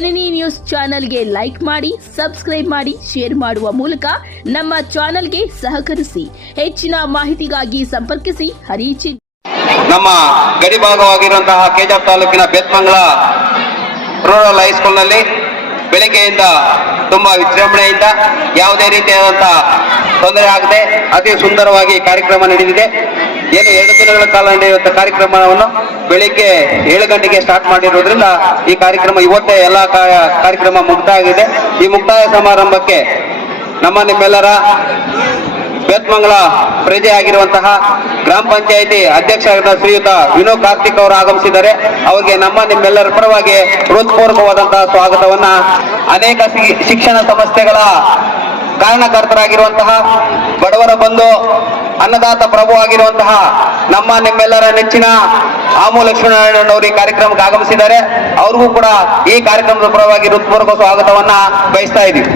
ಜನನಿ news ಚಾನೆಲ್ಗೆ like ಮಾಡಿ, subscribe ಮಾಡಿ, ಶೇರ್ ಮಾಡುವ ಮೂಲಕ ನಮ್ಮ ಚಾನೆಲ್ಗೆ ಸಹಕರಿಸಿ. ಹೆಚ್ಚಿನ ಮಾಹಿತಿಗಾಗಿ ಸಂಪರ್ಕಿಸಿ ಹರಿಚಿ. ನಮ್ಮ ಗಡಿ ಭಾಗವಾಗಿರುವಂತಹ ಕೆಜಾಪ್ ತಾಲೂಕಿನ ಬೇತ್ಮಂಗಲ ರೂರಲ್ ಹೈಸ್ಕೂಲ್ನಲ್ಲಿ ಬೆಳಗ್ಗೆಯಿಂದ ತುಂಬಾ ವಿಜೃಂಭಣೆಯಿಂದ ಯಾವುದೇ ರೀತಿಯಾದಂತಹ ತೊಂದರೆ ಆಗದೆ ಅತಿ ಸುಂದರವಾಗಿ ಕಾರ್ಯಕ್ರಮ ನಡೆದಿದೆ. ಏನು 2 ದಿನಗಳ ಕಾಲ ನಡೆಯುವಂತಹ ಕಾರ್ಯಕ್ರಮವನ್ನು ಬೆಳಿಗ್ಗೆ 7 ಗಂಟೆಗೆ ಸ್ಟಾರ್ಟ್ ಮಾಡಿರೋದ್ರಿಂದ ಈ ಕಾರ್ಯಕ್ರಮ ಇವತ್ತೇ ಎಲ್ಲ ಕಾರ್ಯಕ್ರಮ ಮುಕ್ತಾಯ ಆಗಿದೆ. ಈ ಮುಕ್ತಾಯ ಸಮಾರಂಭಕ್ಕೆ ನಿಮ್ಮೆಲ್ಲರ ಬೇತ್ಮಂಗಲ ಪ್ರಜೆ ಆಗಿರುವಂತಹ ಗ್ರಾಮ ಪಂಚಾಯಿತಿ ಅಧ್ಯಕ್ಷರಾದ ಶ್ರೀಯುತ ವಿನೋದ್ ಕಾರ್ತಿಕ್ ಅವರು ಆಗಮಿಸಿದ್ದಾರೆ. ಅವರಿಗೆ ನಿಮ್ಮೆಲ್ಲರ ಪರವಾಗಿ ಹೃತ್ಪೂರ್ವಕವಾದಂತಹ ಸ್ವಾಗತವನ್ನ. ಅನೇಕ ಶಿಕ್ಷಣ ಸಂಸ್ಥೆಗಳ ಕಾರಣಕರ್ತರಾಗಿರುವಂತಹ ಬಡವರ ಬಂಧು ಅನ್ನದಾತ ಪ್ರಭು ಆಗಿರುವಂತಹ ನಿಮ್ಮೆಲ್ಲರ ನೆಚ್ಚಿನ ಆಮು ಲಕ್ಷ್ಮಣನವರು ಈ ಕಾರ್ಯಕ್ರಮಕ್ಕೆ ಆಗಮಿಸಿದ್ದಾರೆ. ಅವ್ರಿಗೂ ಕೂಡ ಈ ಕಾರ್ಯಕ್ರಮದ ಪರವಾಗಿ ಹೃತ್ಪೂರ್ವಕ ಸ್ವಾಗತವನ್ನ ಬಯಸ್ತಾ ಇದ್ದೀವಿ.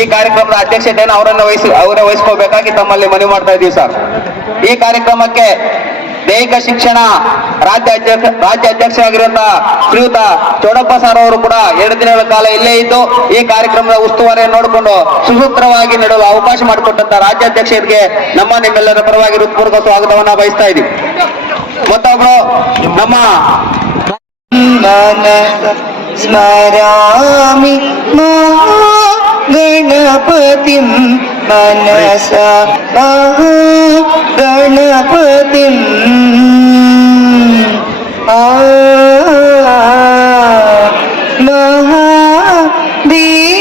ಈ ಕಾರ್ಯಕ್ರಮದ ಅಧ್ಯಕ್ಷತೆಯನ್ನು ಅವರೇ ವಹಿಸ್ಕೋಬೇಕಾಗಿ ತಮ್ಮಲ್ಲಿ ಮನವಿ ಮಾಡ್ತಾ ಇದ್ದೀವಿ ಸರ್. ಈ ಕಾರ್ಯಕ್ರಮಕ್ಕೆ ದೈಹಿಕ ಶಿಕ್ಷಣ ರಾಜ್ಯ ಅಧ್ಯಕ್ಷರಾಗಿರುವಂತಹ ಶ್ರೀಯುತ ಚೌಡಪ್ಪ ಸರ್ ಅವರು ಕೂಡ 2 ದಿನಗಳ ಕಾಲ ಇಲ್ಲೇ ಇದ್ದು ಈ ಕಾರ್ಯಕ್ರಮದ ಉಸ್ತುವಾರಿಯನ್ನು ನೋಡಿಕೊಂಡು ಸುಸೂತ್ರವಾಗಿ ನಡೆಯಲು ಅವಕಾಶ ಮಾಡಿಕೊಟ್ಟಂತ ರಾಜ್ಯಾಧ್ಯಕ್ಷರಿಗೆ ನಿಮ್ಮೆಲ್ಲರ ಪರವಾಗಿ ಹೃತ್ಪೂರ್ವಕ ಸ್ವಾಗತವನ್ನ ಬಯಸ್ತಾ ಇದ್ದೀವಿ. ಮತ್ತೊಬ್ರು ಸ್ಮರಾಮಿ ಗಣಪತಿಂ ಮನಸ ಗಣಪತಿಂ ಮಹಾದೇವಸುತಂ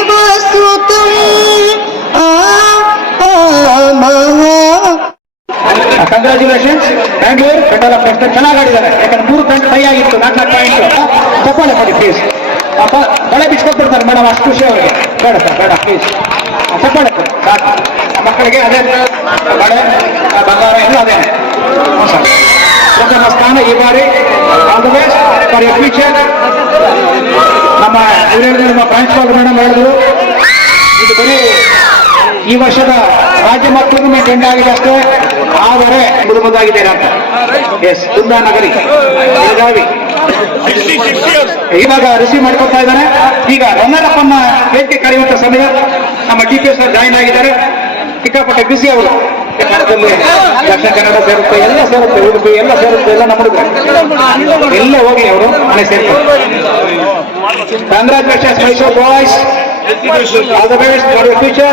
ಮಹಾದೇವಸುತಂ ಕಂಗ್ರಾಚುಲೇಷನ್ಸ್ ಬ್ಯಾಂಗ್ಳೂರ್ ಬೆಟರ್ ಆಫ್ ಚೆನ್ನಾಗಿ ಆಡಿದ್ದಾರೆ. ಯಾಕಂದ್ರೆ 3 ಗಂಟೆ ಟೈ ಆಗಿತ್ತು, 4 ಪಾಯಿಂಟ್. ಚಪ್ಪಾಳೆ ಮಾಡಿ ಪ್ಲೀಸ್. ಬಳೆ ಬಿಚ್ಕೊತಿರ್ತಾರೆ ಮೇಡಮ್, ಅಷ್ಟು ಖುಷಿ ಅವರಿಗೆ. ಬೇಡ ಸರ್, ಬೇಡ ಪ್ಲೀಸ್. ಚಪ್ಪಾಳೆ ಸಾಕು. ಮಕ್ಕಳಿಗೆ ಅದೇ ಬಳೆ ಬಂಗಾರ ಎಲ್ಲ ಅದೇ ಪ್ರಥಮ ಸ್ಥಾನ ಈ ಬಾರಿ. All the best for your future. ನಮ್ಮ ಪ್ರಾಂಶುಪಾಲ್ ಮೇಡಮ್ ಹೇಳಿದ್ರು, ಇದು ಬರೀ ಈ ವರ್ಷದ ರಾಜ್ಯ ಮಕ್ಕಳಿಗೂ ಟೆಂಡ್ ಆಗಿದೆ ಅಷ್ಟೇ, ಆದರೆ ಮುಂದಾಗಿದ್ದೇನೆ ಅಂತ. ಎಸ್, ಕುಂದಾನಗರಿ ಬೆಳಗಾವಿ ಇವಾಗ ರಿಸೀವ್ ಮಾಡ್ಕೊಳ್ತಾ ಇದ್ದಾರೆ. ಈಗ ರನ್ನರ್ ಅಪ್ ಅನ್ನ ವೇದಿಕೆ ಕರೆಯುವಂತ ಸಮಯ. ನಮ್ಮ TPS ಸರ್ ಜಾಯಿನ್ ಆಗಿದ್ದಾರೆ. ಸಿಕ್ಕಾಪಟ್ಟೆ ಬಿಸಿ ಅವರು. ಕನ್ನಡದಲ್ಲಿ ದಕ್ಷಿಣ ಕನ್ನಡ ಸೇರುತ್ತೆ, ಎಲ್ಲ ಸೇರುತ್ತೆ, ಉಡುಪಿ ಎಲ್ಲ ಸೇರುತ್ತೆ, ಎಲ್ಲ ನಮ್ಮ ಎಲ್ಲ ಹೋಗಿ ಅವರು ಮನೆ ಸೇರ್ತಾರೆ. Congratulations Mysuru boys. All the best for your future.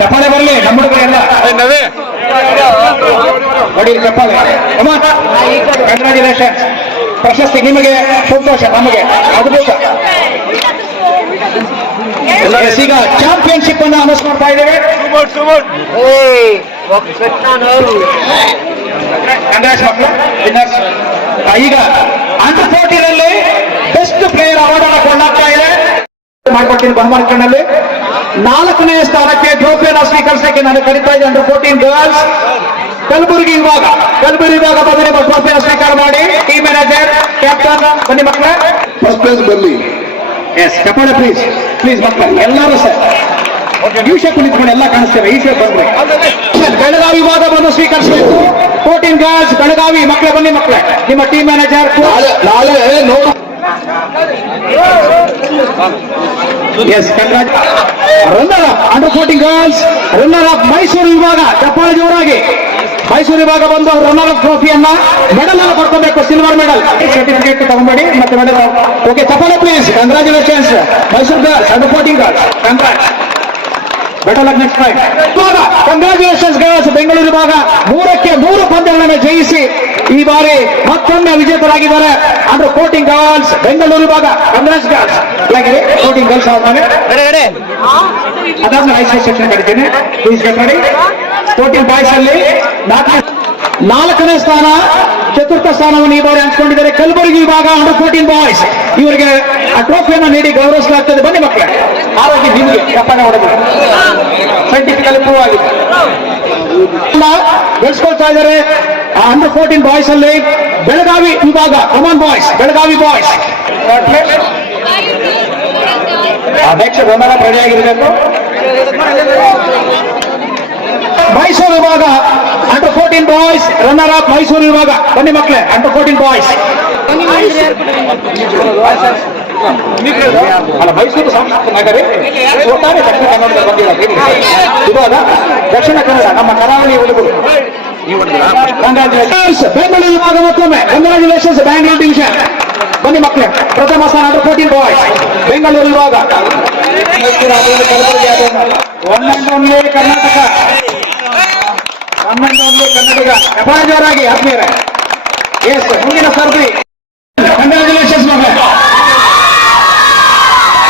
ಚಪ್ಪಾಳೆ ಬರಲಿ ನಮ್ಮ ಹುಡುಗರು ಎಲ್ಲ ಹೊಡೀರಿ ಚಪ್ಪಾಳೆ. ಕಂಗ್ರಾಚುಲೇಷನ್ಸ್. ಪ್ರಶಸ್ತಿ ನಿಮಗೆ, ಸಂತೋಷ ನಮಗೆ, ಅದ್ಭುತ. ಈಗ ಚಾಂಪಿಯನ್ಶಿಪ್ ಅನ್ನು ಅನೌನ್ಸ್ ಮಾಡ್ತಾ ಇದ್ದೇವೆ. ಈಗ ಅಂಡರ್ 14 ನಲ್ಲಿ ಬೆಸ್ಟ್ ಪ್ಲೇಯರ್ ಅವಾರ್ಡ್ ಅನ್ನು ಕೊಂಡಾಗ್ತಾ ಇದೆ. ಮಾಡ್ಕೊಡ್ತೀನಿ ಬಹುಮಾನಗಳಲ್ಲಿ 4ನೇ ಸ್ಥಾನಕ್ಕೆ ಟ್ರೋಫಿಯನ್ನು ಸ್ವೀಕರಿಸಕ್ಕೆ ನಾನು ಕರೀತಾ ಇದ್ದೆ. ಅಂಡರ್ 14 ಗರ್ಲ್ಸ್ ಕಲಬುರಗಿ ವಿಭಾಗ ಬಂದು ನಿಮ್ಮ ಟ್ರೋಫಿಯನ್ನು ಸ್ವೀಕಾರ ಮಾಡಿ. ಟೀಮ್ ಮ್ಯಾನೇಜರ್, ಕ್ಯಾಪ್ಟನ್ ಬನ್ನಿ ಮಕ್ಕಳೇ, ಫಸ್ಟ್ ಪ್ಲೇಸ್ ಬರಲಿ. ಎಸ್, ಚಪ್ಪಾಳೆ ಪ್ಲೀಸ್ ಪ್ಲೀಸ್ ಮಕ್ಕಳು ಎಲ್ಲರೂ ಸರ್. ಈ ಶೇಪ್ ನಿಂತ್ಕೊಂಡು ಎಲ್ಲ ಕಾಣಿಸ್ತೇವೆ. ಈ ಶೇಪ್ ಬಂದ್ರೆ ಬೆಳಗಾವಿ ವಿಭಾಗ ಬಂದು ಸ್ವೀಕರಿಸಬೇಕು. 14 ಗರ್ಲ್ಸ್ ಬೆಳಗಾವಿ ಮಕ್ಕಳೇ ಬನ್ನಿ ಮಕ್ಕಳೇ. ನಿಮ್ಮ ಟೀಮ್ ಮ್ಯಾನೇಜರ್ ನಾಳೆ ನೋಡು. Yes, runner up under 14 girls runner up Mysuru ವಿಭಾಗ. ಚಪ್ಪಾಳೆ ಜೋರಾಗಿ. ಮೈಸೂರು ವಿಭಾಗ ಬಂದು ರನ್ನರ್ ಅಪ್ ಟ್ರೋಫಿಯನ್ನ ಮೆಡಲ್ ಅನ್ನು ಬರ್ಕೋಬೇಕು. ಸಿಲ್ವರ್ ಮೆಡಲ್, ಸರ್ಟಿಫಿಕೇಟ್ ತಗೊಂಬೇಡಿ ಮತ್ತೆ ಮೆಡಲ್. ಓಕೆ, ಚಪ್ಪಾಳೆ please. Congratulations Mysuru girls under 14 girls. Congrats. Better luck next time. Congratulations girls. Bengaluru ವಿಭಾಗ 3ಕ್ಕೆ 3 ಪಂದ್ಯಗಳನ್ನು ಜಯಿಸಿ ಈ ಬಾರಿ ಮತ್ತೊಮ್ಮೆ ವಿಜೇತರಾಗಿದ್ದಾರೆ. ಅಂಡರ್ 14 ಗರ್ಲ್ಸ್ ಬೆಂಗಳೂರು ವಿಭಾಗ. Congrats girls. 14 ಗರ್ಲ್ಸ್ ಅದಾದ್ಮೇಲೆ ಐದು ಸೆಕ್ಷನ್ ಕರಿತೀನಿ. Please get ready. 14 ಬಾಯ್ಸ್ ಅಲ್ಲಿ 4ನೇ ಸ್ಥಾನ, ಚತುರ್ಥ ಸ್ಥಾನವನ್ನು ಈ ಬಾರಿ ಹಂಚಿಕೊಂಡಿದ್ದಾರೆ ಕಲಬುರಗಿ ವಿಭಾಗ. ಅಂಡರ್ 14 ಬಾಯ್ಸ್ ಇವರಿಗೆ ಆ ಟ್ರೋಫಿಯನ್ನು ನೀಡಿ ಗೌರವಿಸಲಾಗ್ತದೆ. ಬನ್ನಿ ಮಕ್ಕಳೇ, ಆರೋಗ್ಯ ನಿಮಗೆ ಕಪ್ಪನೆ ಹೊಡೆದು ಸೈಂಟಿಫಿಕಲಿ ಪ್ರೂವ್ ಆಗಿದೆ. ಬೆಳೆಸ್ಕೊಳ್ತಾ ಇದ್ದಾರೆ. ಅಂಡರ್ 14 ಬಾಯ್ಸ್ ಅಲ್ಲಿ ಬೆಳಗಾವಿ ವಿಭಾಗ, ಕಮಾನ್ ಬಾಯ್ಸ್, ಬೆಳಗಾವಿ ಬಾಯ್ಸ್. ಅಧ್ಯಕ್ಷ ಗೊಂದಲ ರೆಡಿ ಆಗಿರಬೇಕು. ಮೈಸೂರು ವಿಭಾಗ under 14 boys runner up. Mysuru ವಿಭಾಗ ಬನ್ನಿ ಮಕ್ಕಳೇ, ಅಂಡರ್ 14 ಬಾಯ್ಸ್. ಅಲ್ಲ, ಮೈಸೂರು ಸಾಂಸ್ಕೃತಿಕ ನಗರಿ ಒಟ್ಟಾರೆ ದಕ್ಷಿಣ ಕನ್ನಡದ ಬಂದಿರೋದು ವಿಭಾಗ ದಕ್ಷಿಣ ಕನ್ನಡ, ನಮ್ಮ ಕರಾವಳಿ ಹುಡುಗರು. ಕಂಗ್ರಾಚುಲೇಷನ್ಸ್. ಬೆಂಗಳೂರು ವಿಭಾಗ ಮತ್ತೊಮ್ಮೆ ಕಂಗ್ರಾಚುಲೇಷನ್ಸ್ ಬ್ಯಾಂಗ್ಳೂರ್ ಡಿವಿಷನ್. ಬನ್ನಿ ಮಕ್ಕಳೇ, ಪ್ರಥಮ ಸ್ಥಾನ ಅಂಡರ್ 14 ಬಾಯ್ಸ್ ಬೆಂಗಳೂರು ವಿಭಾಗ. ಒನ್ನೊಂದೇ ಕರ್ನಾಟಕ, ಒನ್ನೊಂದೇ ಕನ್ನಡಿಗ ಅಪಾಯಜರಾಗಿ ಆತ್ಮೀಯರೇ. ಎಸ್, ಮುಂದಿನ ಸ್ಪರ್ಧಿ. ಕಂಗ್ರಾಚುಲೇಷನ್ಸ್ ಮಕ್ಕಳೇ.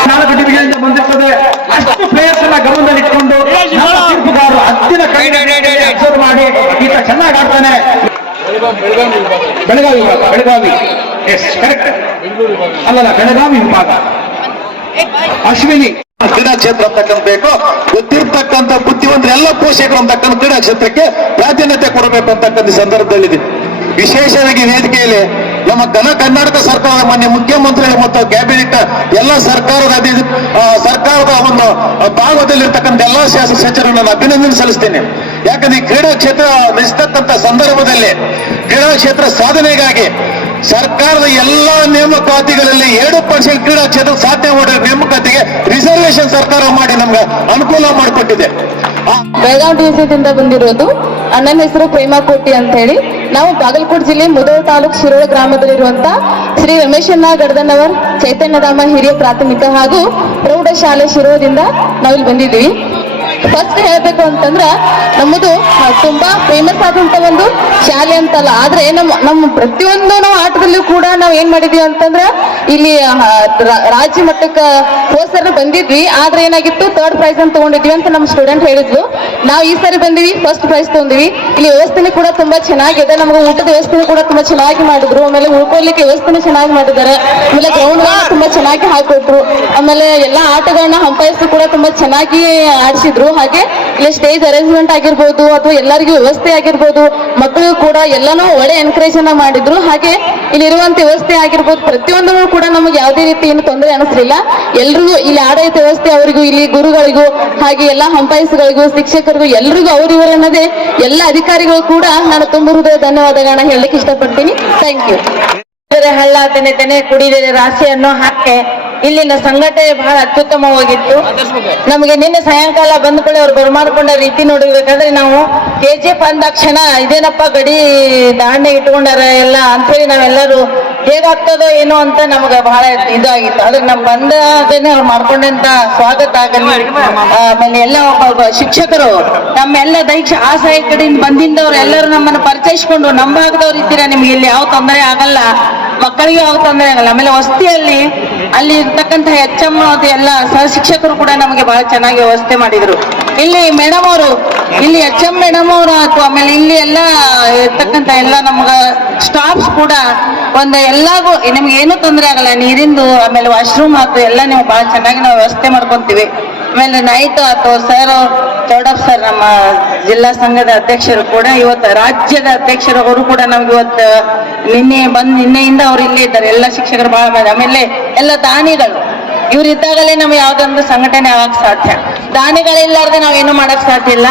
4 ಡಿವಿಷನ್ ಬಂದಿರ್ತದೆ. ಅಷ್ಟು ಪ್ಲೇಯರ್ಸ್ ಅನ್ನ ಗಮನದಲ್ಲಿಟ್ಕೊಂಡು ನಮ್ಮ ತೀರ್ಪುಗಾರರು ಹತ್ತಿರ ಅಬ್ಸರ್ವ್ ಮಾಡಿ ಈತ ಚೆನ್ನಾಗಿ ಆಡ್ತಾನೆ. ಬೆಳಗಾವಿ ವಿಭಾಗ, ಬೆಳಗಾವಿ. S, correct. ಅಲ್ಲಲ್ಲ, ಬೆಳಗಾವಿ ವಿಭಾಗ. ಅಶ್ವಿನಿ. ಕ್ರೀಡಾ ಕ್ಷೇತ್ರ ಅಂತಕ್ಕಂಥಬೇಕು, ಗೊತ್ತಿರ್ತಕ್ಕಂಥ ಬುದ್ಧಿವಂತರ ಎಲ್ಲ ಪೋಷಕರು ಅಂತಕ್ಕಂಥ ಕ್ರೀಡಾ ಕ್ಷೇತ್ರಕ್ಕೆ ಪ್ರಾಧಾನ್ಯತೆ ಕೊಡಬೇಕು ಅಂತಕ್ಕಂಥ ಸಂದರ್ಭದಲ್ಲಿದೆ. ವಿಶೇಷವಾಗಿ ವೇದಿಕೆಯಲ್ಲಿ ನಮ್ಮ ಕರ್ನಾಟಕ ಸರ್ಕಾರದ ಮಾನ್ಯ ಮುಖ್ಯಮಂತ್ರಿಗಳು ಮತ್ತು ಕ್ಯಾಬಿನೆಟ್ ಎಲ್ಲ ಸರ್ಕಾರದ ಒಂದು ಭಾಗದಲ್ಲಿರ್ತಕ್ಕಂಥ ಎಲ್ಲ ಶಾಸಕ ಸಚಿವರನ್ನು ನಾನು ಅಭಿನಂದನೆ ಸಲ್ಲಿಸ್ತೇನೆ. ಯಾಕಂದ್ರೆ ಈ ಕ್ರೀಡಾ ಕ್ಷೇತ್ರ ನಡೆಸ್ತಕ್ಕಂಥ ಸಂದರ್ಭದಲ್ಲಿ ಕ್ರೀಡಾ ಕ್ಷೇತ್ರ ಸಾಧನೆಗಾಗಿ ಸರ್ಕಾರದ ಎಲ್ಲ ನೇಮಕಾತಿಗಳಲ್ಲಿ 2% ಕ್ರೀಡಾ ಕ್ಷೇತ್ರ ಸಾಧನೆ ಮಾಡಿರೋ ನೇಮಕಾತಿಗೆ ರಿಸರ್ವೇಶನ್ ಸರ್ಕಾರ ಮಾಡಿ ನಮ್ಗೆ ಅನುಕೂಲ ಮಾಡಿಕೊಟ್ಟಿದೆ. ಬೆಳಗಾವಿ ಡಿವಿಷನ್ ಬಂದಿರೋದು. ನನ್ನ ಹೆಸರು ಪ್ರೇಮಾ ಕೋಟಿ ಅಂತ ಹೇಳಿ. ನಾವು ಬಾಗಲಕೋಟೆ ಜಿಲ್ಲೆ ಮುಧೋಳ ತಾಲೂಕು ಶಿರೋಳ ಗ್ರಾಮದಲ್ಲಿರುವಂತ ಶ್ರೀ ರಮೇಶಣ್ಣ ಗಡದನವರ್ ಚೈತನ್ಯಧಾಮ ಹಿರಿಯ ಪ್ರಾಥಮಿಕ ಹಾಗೂ ಪ್ರೌಢಶಾಲೆ ಶಿರೋಳದಿಂದ ನಾವಿಲ್ಲಿ ಬಂದಿದ್ದೀವಿ. ಫಸ್ಟ್ ಹೇಳ್ಬೇಕು ಅಂತಂದ್ರ ನಮ್ಮದು ತುಂಬಾ ಫೇಮಸ್ ಆದಂತ ಒಂದು ಶಾಲೆ ಅಂತಲ್ಲ, ಆದ್ರೆ ನಮ್ಮ ಪ್ರತಿಯೊಂದು ನಾವು ಆಟದಲ್ಲೂ ಕೂಡ ನಾವು ಏನ್ ಮಾಡಿದೀವಿ ಅಂತಂದ್ರ ಇಲ್ಲಿ ರಾಜ್ಯ ಮಟ್ಟಕ್ಕೆ ಹೋದ್ಸರಿ ಬಂದಿದ್ವಿ, ಆದ್ರೆ ಏನಾಗಿತ್ತು 3rd ಪ್ರೈಸ್ ಅಂತ ತಗೊಂಡಿದ್ವಿ ಅಂತ ನಮ್ಮ ಸ್ಟೂಡೆಂಟ್ ಹೇಳಿದ್ಲು. ನಾವು ಈ ಸರಿ ಬಂದಿವಿ, 1st ಪ್ರೈಸ್ ತಗೊಂಡಿವಿ. ಇಲ್ಲಿ ವ್ಯವಸ್ಥೆ ಕೂಡ ತುಂಬಾ ಚೆನ್ನಾಗಿದೆ. ನಮಗೆ ಊಟದ ವ್ಯವಸ್ಥೆ ಕೂಡ ತುಂಬಾ ಚೆನ್ನಾಗಿ ಮಾಡಿದ್ರು. ಆಮೇಲೆ ಉಳ್ಕೊಳ್ಳಿಕ್ಕೆ ವ್ಯವಸ್ಥೆ ಚೆನ್ನಾಗಿ ಮಾಡಿದ್ದಾರೆ. ಆಮೇಲೆ ಗ್ರೌಂಡ್ ತುಂಬಾ ಚೆನ್ನಾಗಿ ಹಾಕೊಟ್ರು. ಆಮೇಲೆ ಎಲ್ಲಾ ಆಟಗಳನ್ನ ಹಂಪಾಯಿಸಿ ಕೂಡ ತುಂಬಾ ಚೆನ್ನಾಗಿ ಆಡಿಸಿದ್ರು. ಹಾಗೆ ಇಲ್ಲಿ ಸ್ಟೇಜ್ ಅರೇಂಜ್ಮೆಂಟ್ ಆಗಿರ್ಬೋದು ಅಥವಾ ಎಲ್ಲರಿಗೂ ವ್ಯವಸ್ಥೆ ಆಗಿರ್ಬೋದು, ಮಕ್ಕಳಿಗೂ ಕೂಡ ಎಲ್ಲಾನು ಒಳ್ಳೆ ಎನ್ಕರೇಜ್ ಅನ್ನ ಮಾಡಿದ್ರು. ಹಾಗೆ ಇಲ್ಲಿರುವಂತ ವ್ಯವಸ್ಥೆ ಆಗಿರ್ಬೋದು ಪ್ರತಿಯೊಂದು ಕೂಡ ನಮಗೆ ಯಾವುದೇ ರೀತಿ ಏನು ತೊಂದರೆ ಅನಿಸ್ಲಿಲ್ಲ. ಎಲ್ರಿಗೂ ಇಲ್ಲಿ ಆಡಳಿತ ವ್ಯವಸ್ಥೆ ಅವರಿಗೂ, ಇಲ್ಲಿ ಗುರುಗಳಿಗೂ, ಹಾಗೆ ಎಲ್ಲ ಹಂಪಾಯಿಸಿಗಳಿಗೂ, ಶಿಕ್ಷಕರಿಗೂ, ಎಲ್ರಿಗೂ ಅವರಿವರನ್ನದೇ ಎಲ್ಲ ಅಧಿಕಾರಿಗಳು ಕೂಡ ನಾನು ತುಂಬ ಹೃದಯ ಧನ್ಯವಾದಗಳನ್ನ ಹೇಳಲಿಕ್ಕೆ ಇಷ್ಟಪಡ್ತೀನಿ. Thank you. ಹಳ್ಳ ತೆನೆ ಕುಡಿದರೆ ರಾಶಿ ಅನ್ನೋ ಹಾಗೆ ಇಲ್ಲಿನ ಸಂಘಟನೆ ಬಹಳ ಅತ್ಯುತ್ತಮವಾಗಿತ್ತು. ನಮಗೆ ನಿನ್ನೆ ಸಾಯಂಕಾಲ ಬಂದ ಕೂಡ ಅವ್ರು ಬರಮಾಡ್ಕೊಂಡ ರೀತಿ ನೋಡಬೇಕಾದ್ರೆ ನಾವು KGF ಅಂದಾಕ್ಷಣ ಇದೇನಪ್ಪ ಗಡಿ ದಾಂಡೆ ಇಟ್ಕೊಂಡಾರ ಎಲ್ಲ ಅಂತೇಳಿ ನಾವೆಲ್ಲರೂ ಹೇಗಾಗ್ತದೋ ಏನೋ ಅಂತ ನಮ್ಗೆ ಬಹಳ ಇದಾಗಿತ್ತು. ಅದಕ್ಕೆ ನಮ್ ಬಂದಾಗನೇ ಅವ್ರು ಮಾಡ್ಕೊಂಡಂತ ಸ್ವಾಗತ ಆಗಲಿ. ಆಮೇಲೆ ಎಲ್ಲ ಒಬ್ಬ ಶಿಕ್ಷಕರು ನಮ್ಮೆಲ್ಲ ದೈಹಿಕ ಆಸಯ ಕಡೆಯಿಂದ ಬಂದಿಂದವ್ರು ಎಲ್ಲರೂ ನಮ್ಮನ್ನು ಪರಿಚಯಿಸ್ಕೊಂಡು ನಮ್ಮ ಭಾಗದವ್ರು ಇದ್ದೀರಾ, ನಿಮ್ಗೆ ಇಲ್ಲಿ ಯಾವ ತೊಂದರೆ ಆಗಲ್ಲ, ಮಕ್ಕಳಿಗೂ ಯಾವ ತೊಂದರೆ ಆಗಲ್ಲ. ಆಮೇಲೆ ವಸತಿಯಲ್ಲಿ ಅಲ್ಲಿ ಇರ್ತಕ್ಕಂಥ HM ಎಲ್ಲ ಸಹ ಶಿಕ್ಷಕರು ಕೂಡ ನಮಗೆ ಬಹಳ ಚೆನ್ನಾಗಿ ವ್ಯವಸ್ಥೆ ಮಾಡಿದ್ರು. ಇಲ್ಲಿ ಮೇಡಮ್ ಅವರು, ಇಲ್ಲಿ HM ಮೇಡಮ್ ಅವರು ಆಯ್ತು, ಆಮೇಲೆ ಇಲ್ಲಿ ಎಲ್ಲ ಇರ್ತಕ್ಕಂಥ ಎಲ್ಲ ನಮ್ಗ ಸ್ಟಾಫ್ಸ್ ಕೂಡ ಒಂದು ಎಲ್ಲಾಗೂ ನಿಮ್ಗೆ ಏನೂ ತೊಂದರೆ ಆಗಲ್ಲ. ನೀರಿಂದು ಆಮೇಲೆ ವಾಶ್ರೂಮ್ ಆಯ್ತು ಎಲ್ಲ ನೀವು ಬಹಳ ಚೆನ್ನಾಗಿ ನಾವು ವ್ಯವಸ್ಥೆ ಮಾಡ್ಕೊಂತೀವಿ. ಆಮೇಲೆ ನೈಟ್ ಆಯ್ತು ಸರ್ ಚೌಡಪ್ಪ ಸರ್ ನಮ್ಮ ಜಿಲ್ಲಾ ಸಂಘದ ಅಧ್ಯಕ್ಷರು ಕೂಡ ಇವತ್ತು ರಾಜ್ಯದ ಅಧ್ಯಕ್ಷರು ಅವರು ಕೂಡ ನಮ್ಗೆ ಇವತ್ತು ನಿನ್ನೆಯಿಂದ ಅವ್ರು ಇಲ್ಲಿ ಇದ್ದಾರೆ. ಎಲ್ಲ ಶಿಕ್ಷಕರು ಬಹಳ ಮಂದಿ. ಆಮೇಲೆ ಎಲ್ಲ ದಾನಿಗಳು ಇವ್ರು ಇದ್ದಾಗಲೇ ನಮ್ಗೆ ಯಾವ್ದೊಂದು ಸಂಘಟನೆ ಆಗಕ್ ಸಾಧ್ಯ. ದಾನಿಗಳಿಲ್ಲಾರ್ದೆ ನಾವೇನು ಮಾಡಕ್ ಸಾಧ್ಯ ಇಲ್ಲ.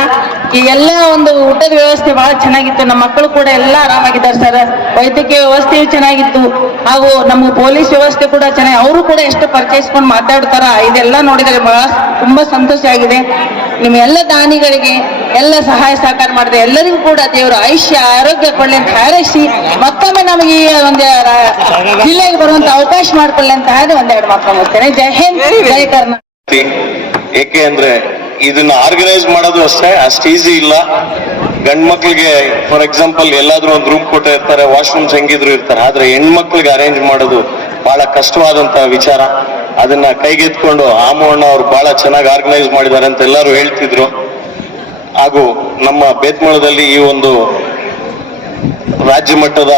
ಈ ಎಲ್ಲ ಒಂದು ಊಟದ ವ್ಯವಸ್ಥೆ ಬಹಳ ಚೆನ್ನಾಗಿತ್ತು. ನಮ್ಮ ಮಕ್ಕಳು ಕೂಡ ಎಲ್ಲ ಆರಾಮಾಗಿದ್ದಾರೆ ಸರ್. ವೈದ್ಯಕೀಯ ವ್ಯವಸ್ಥೆಯು ಚೆನ್ನಾಗಿತ್ತು. ಹಾಗೂ ನಮ್ಮ ಪೊಲೀಸ್ ವ್ಯವಸ್ಥೆ ಕೂಡ ಚೆನ್ನಾಗಿ, ಅವರು ಕೂಡ ಎಷ್ಟು ಪರಿಚಯಿಸ್ಕೊಂಡು ಮಾತಾಡ್ತಾರ. ಇದೆಲ್ಲ ನೋಡಿದರೆ ಬಹಳ ತುಂಬಾ ಸಂತೋಷ ಆಗಿದೆ. ನಿಮ್ಮ ಎಲ್ಲ ದಾನಿಗಳಿಗೆ ಎಲ್ಲ ಸಹಾಯ ಸಹಕಾರ ಮಾಡಿದೆ ಎಲ್ಲರಿಗೂ ಕೂಡ ದೇವರು ಆಯುಷ್ಯ ಆರೋಗ್ಯ ಕೊಳ್ಳಿ ಅಂತ ಹಾರೈಸಿ ಮತ್ತೊಮ್ಮೆ ನಮಗೆ ಈ ಒಂದು ಜಿಲ್ಲೆಗೆ ಬರುವಂತ ಅವಕಾಶ ಮಾಡ್ಕೊಳ್ಳಿ ಅಂತ ಹಾಗೆ ಒಂದೆರಡು ಮಾತು ಮುಗಿಸ್ತೇನೆ. ಜೈ ಹಿಂದ್, ಜೈ ಕರ್ನಾಟಕ. ಏಕೆ ಅಂದ್ರೆ ಇದನ್ನ ಆರ್ಗನೈಸ್ ಮಾಡೋದು ಅಷ್ಟು ಈಸಿ ಇಲ್ಲ. ಗಂಡ್ ಮಕ್ಳಿಗೆ ಫಾರ್ ಎಕ್ಸಾಂಪಲ್ ಎಲ್ಲಾದ್ರೂ ಒಂದು ರೂಮ್ ಕೊಟ್ಟಿರ್ತಾರೆ, ವಾಶ್ರೂಮ್ಸ್ ಹೆಂಗಿದ್ರು ಇರ್ತಾರೆ. ಆದ್ರೆ ಹೆಣ್ಮಕ್ಳಿಗೆ ಅರೇಂಜ್ ಮಾಡೋದು ಬಹಳ ಕಷ್ಟವಾದಂತಹ ವಿಚಾರ. ಅದನ್ನ ಕೈಗೆತ್ಕೊಂಡು ಆಮೋಣ್ಣ ಅವ್ರು ಬಹಳ ಚೆನ್ನಾಗಿ ಆರ್ಗನೈಸ್ ಮಾಡಿದ್ದಾರೆ ಅಂತ ಎಲ್ಲರೂ ಹೇಳ್ತಿದ್ರು. ಹಾಗೂ ನಮ್ಮ ಬೇತ್ಮಳದಲ್ಲಿ ಈ ಒಂದು ರಾಜ್ಯ ಮಟ್ಟದ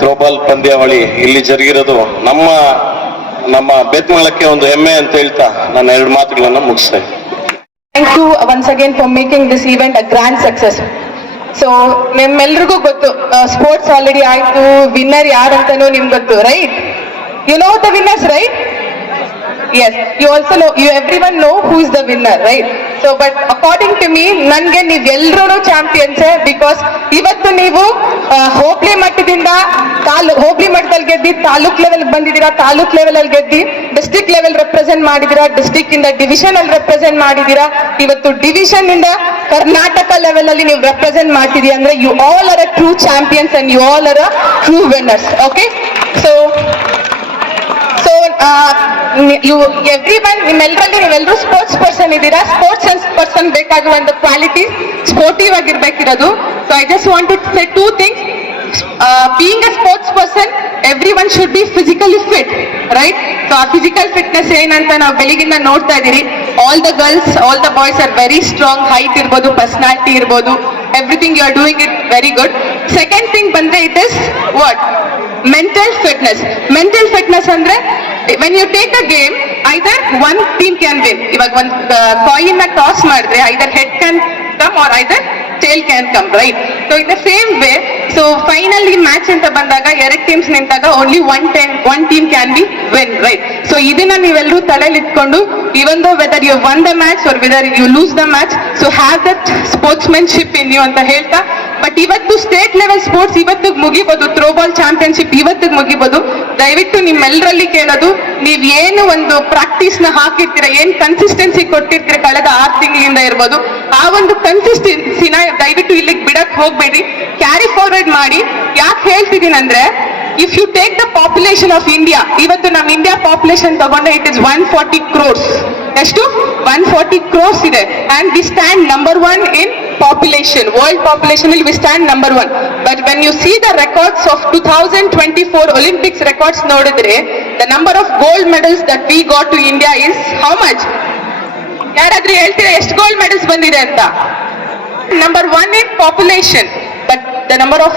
ಥ್ರೋಬಾಲ್ ಪಂದ್ಯಾವಳಿ ಇಲ್ಲಿ ಜರುಗಿರೋದು ನಮ್ಮ ಬೇತ್ಮಳಕ್ಕೆ ಒಂದು ಹೆಮ್ಮೆ ಅಂತ ಹೇಳ್ತಾ ನನ್ನ 2 ಮಾತುಗಳನ್ನು ಮುಗಿಸ್ತೇನೆ. Thank you once again for making this event a grand success. So ನಿಮ್ಮೆಲ್ರಿಗೂ ಗೊತ್ತು ಸ್ಪೋರ್ಟ್ಸ್ ಆಲ್ರೆಡಿ ಆಯ್ತು, ವಿನ್ನರ್ ಯಾರಂತಾನೂ ನಿಮ್ಗೆ ಗೊತ್ತು, right? You know the winners, right? Yes, you also know, everyone know who is the winner, right? So, but according to me, ನನ್ಗೆ ನೀವೆಲ್ಲರೂ champions, because ಇವತ್ತು ನೀವು ಹೋಬಳಿ ಮಟ್ಟದಿಂದ ಹೋಬಳಿ ಮಟ್ಟದಲ್ಲಿ ಗೆದ್ದಿ ತಾಲೂಕ್ ಲೆವೆಲ್ ಬಂದಿದ್ದೀರಾ, ತಾಲೂಕ್ ಲೆವೆಲ್ ಅಲ್ಲಿ ಗೆದ್ದಿ ಡಿಸ್ಟ್ರಿಕ್ಟ್ ಲೆವೆಲ್ ರೆಪ್ರೆಸೆಂಟ್ ಮಾಡಿದೀರಾ, ಡಿಸ್ಟ್ರಿಕ್ಟ್ ಇಂದ ಡಿವಿಷನ್ ಅಲ್ಲಿ ರೆಪ್ರೆಸೆಂಟ್ ಮಾಡಿದೀರಾ, ಇವತ್ತು ಡಿವಿಷನ್ ಇಂದ ಕರ್ನಾಟಕ ಲೆವೆಲ್ ಅಲ್ಲಿ ನೀವು ರೆಪ್ರೆಸೆಂಟ್ ಮಾಡ್ತಿದೀರಾ ಅಂದ್ರೆ you all are a true champions and you all are a true winners. Okay, so ನೀವೆಲ್ಲರೂ ಸ್ಪೋರ್ಟ್ಸ್ ಪರ್ಸನ್ ಇದ್ದೀರಾ. ಸ್ಪೋರ್ಟ್ಸ್ ಪರ್ಸನ್ ಬೇಕಾಗುವ ಒಂದು ಕ್ವಾಲಿಟಿ ಸ್ಪೋರ್ಟಿವ್ ಆಗಿರ್ಬೇಕಿರೋದು. So I just want to say 2 things. Being a sports person, every one should be physically fit, right? So ಆ physical fitness ಏನಂತ ನಾವು ಬೆಳಗಿಂದ ನೋಡ್ತಾ ಇದೀರಿ. All the girls, all the boys are very strong. Height ಇರ್ಬೋದು, personality ಇರ್ಬೋದು, everything you are doing it very good. Second thing ಬಂದ್ರೆ it is what? Mental fitness. Mental fitness ಅಂದ್ರೆ when you take a game, either one team can win. ಇವಾಗ ಒಂದು coin ನ toss ಮಾಡಿದ್ರೆ either head can come or either tail can come, right? So in the same way, so finally match ಅಂತ ಬಂದಾಗ 2 teams ನಿಂತಾಗ only one team can be win, right? So ಇದನ್ನ ನೀವೆಲ್ಲರೂ ತಲೆಯಲ್ಲಿ ಇಟ್ಕೊಂಡು, even though whether you won the match or whether you lose the match, so have that sportsmanship in you ಅಂತ ಹೇಳ್ತಾ. But ಇವತ್ತು ಸ್ಟೇಟ್ ಲೆವೆಲ್ ಸ್ಪೋರ್ಟ್ಸ್ ಇವತ್ತಿಗೆ ಮುಗಿಬೋದು, throwball championship ಇವತ್ತಿಗೆ ಮುಗಿಬೋದು. ದಯವಿಟ್ಟು ನಿಮ್ಮೆಲ್ಲರಲ್ಲಿ ಕೇಳೋದು, ನೀವ್ ಏನು ಒಂದು ಪ್ರಾಕ್ಟೀಸ್ ನ ಹಾಕಿರ್ತೀರ, ಏನ್ ಕನ್ಸಿಸ್ಟೆನ್ಸಿ ಕೊಟ್ಟಿರ್ತೀರ ಕಳೆದ 6 ತಿಂಗಳಿಂದ ಇರ್ಬೋದು, ಆ ಒಂದು ಕನ್ಸಿಸ್ಟೆನ್ಸಿನ ದಯವಿಟ್ಟು ಇಲ್ಲಿಗೆ ಬಿಡಕ್ ಹೋಗ್ಬೇಡಿ, ಕ್ಯಾರಿ ಫಾರ್ವರ್ಡ್ ಮಾಡಿ. ಯಾಕೆ ಹೇಳ್ತಿದ್ದೀನಿ ಅಂದ್ರೆ, if you take the population of India, ಇವತ್ತು ನಮ್ಮ ಇಂಡಿಯಾ ಪಾಪ್ಯುಲೇಷನ್ ತಗೊಂಡ್ರೆ ಇಟ್ ಇಸ್ 140 crores. ಎಷ್ಟು? 140 crores ಇದೆ. And we stand number 1 in population. World population ಅಲ್ಲಿ we stand number 1. But when you see the records of 2024 olympics records ನೋಡಿದ್ರೆ, the number of gold medals that we got to India is how much? ಯಾರಾದ್ರೂ ಹೇಳ್ತೀರಾ ಎಷ್ಟು gold medals ಬಂದಿದೆ ಅಂತ? Number 1 in population, but the number of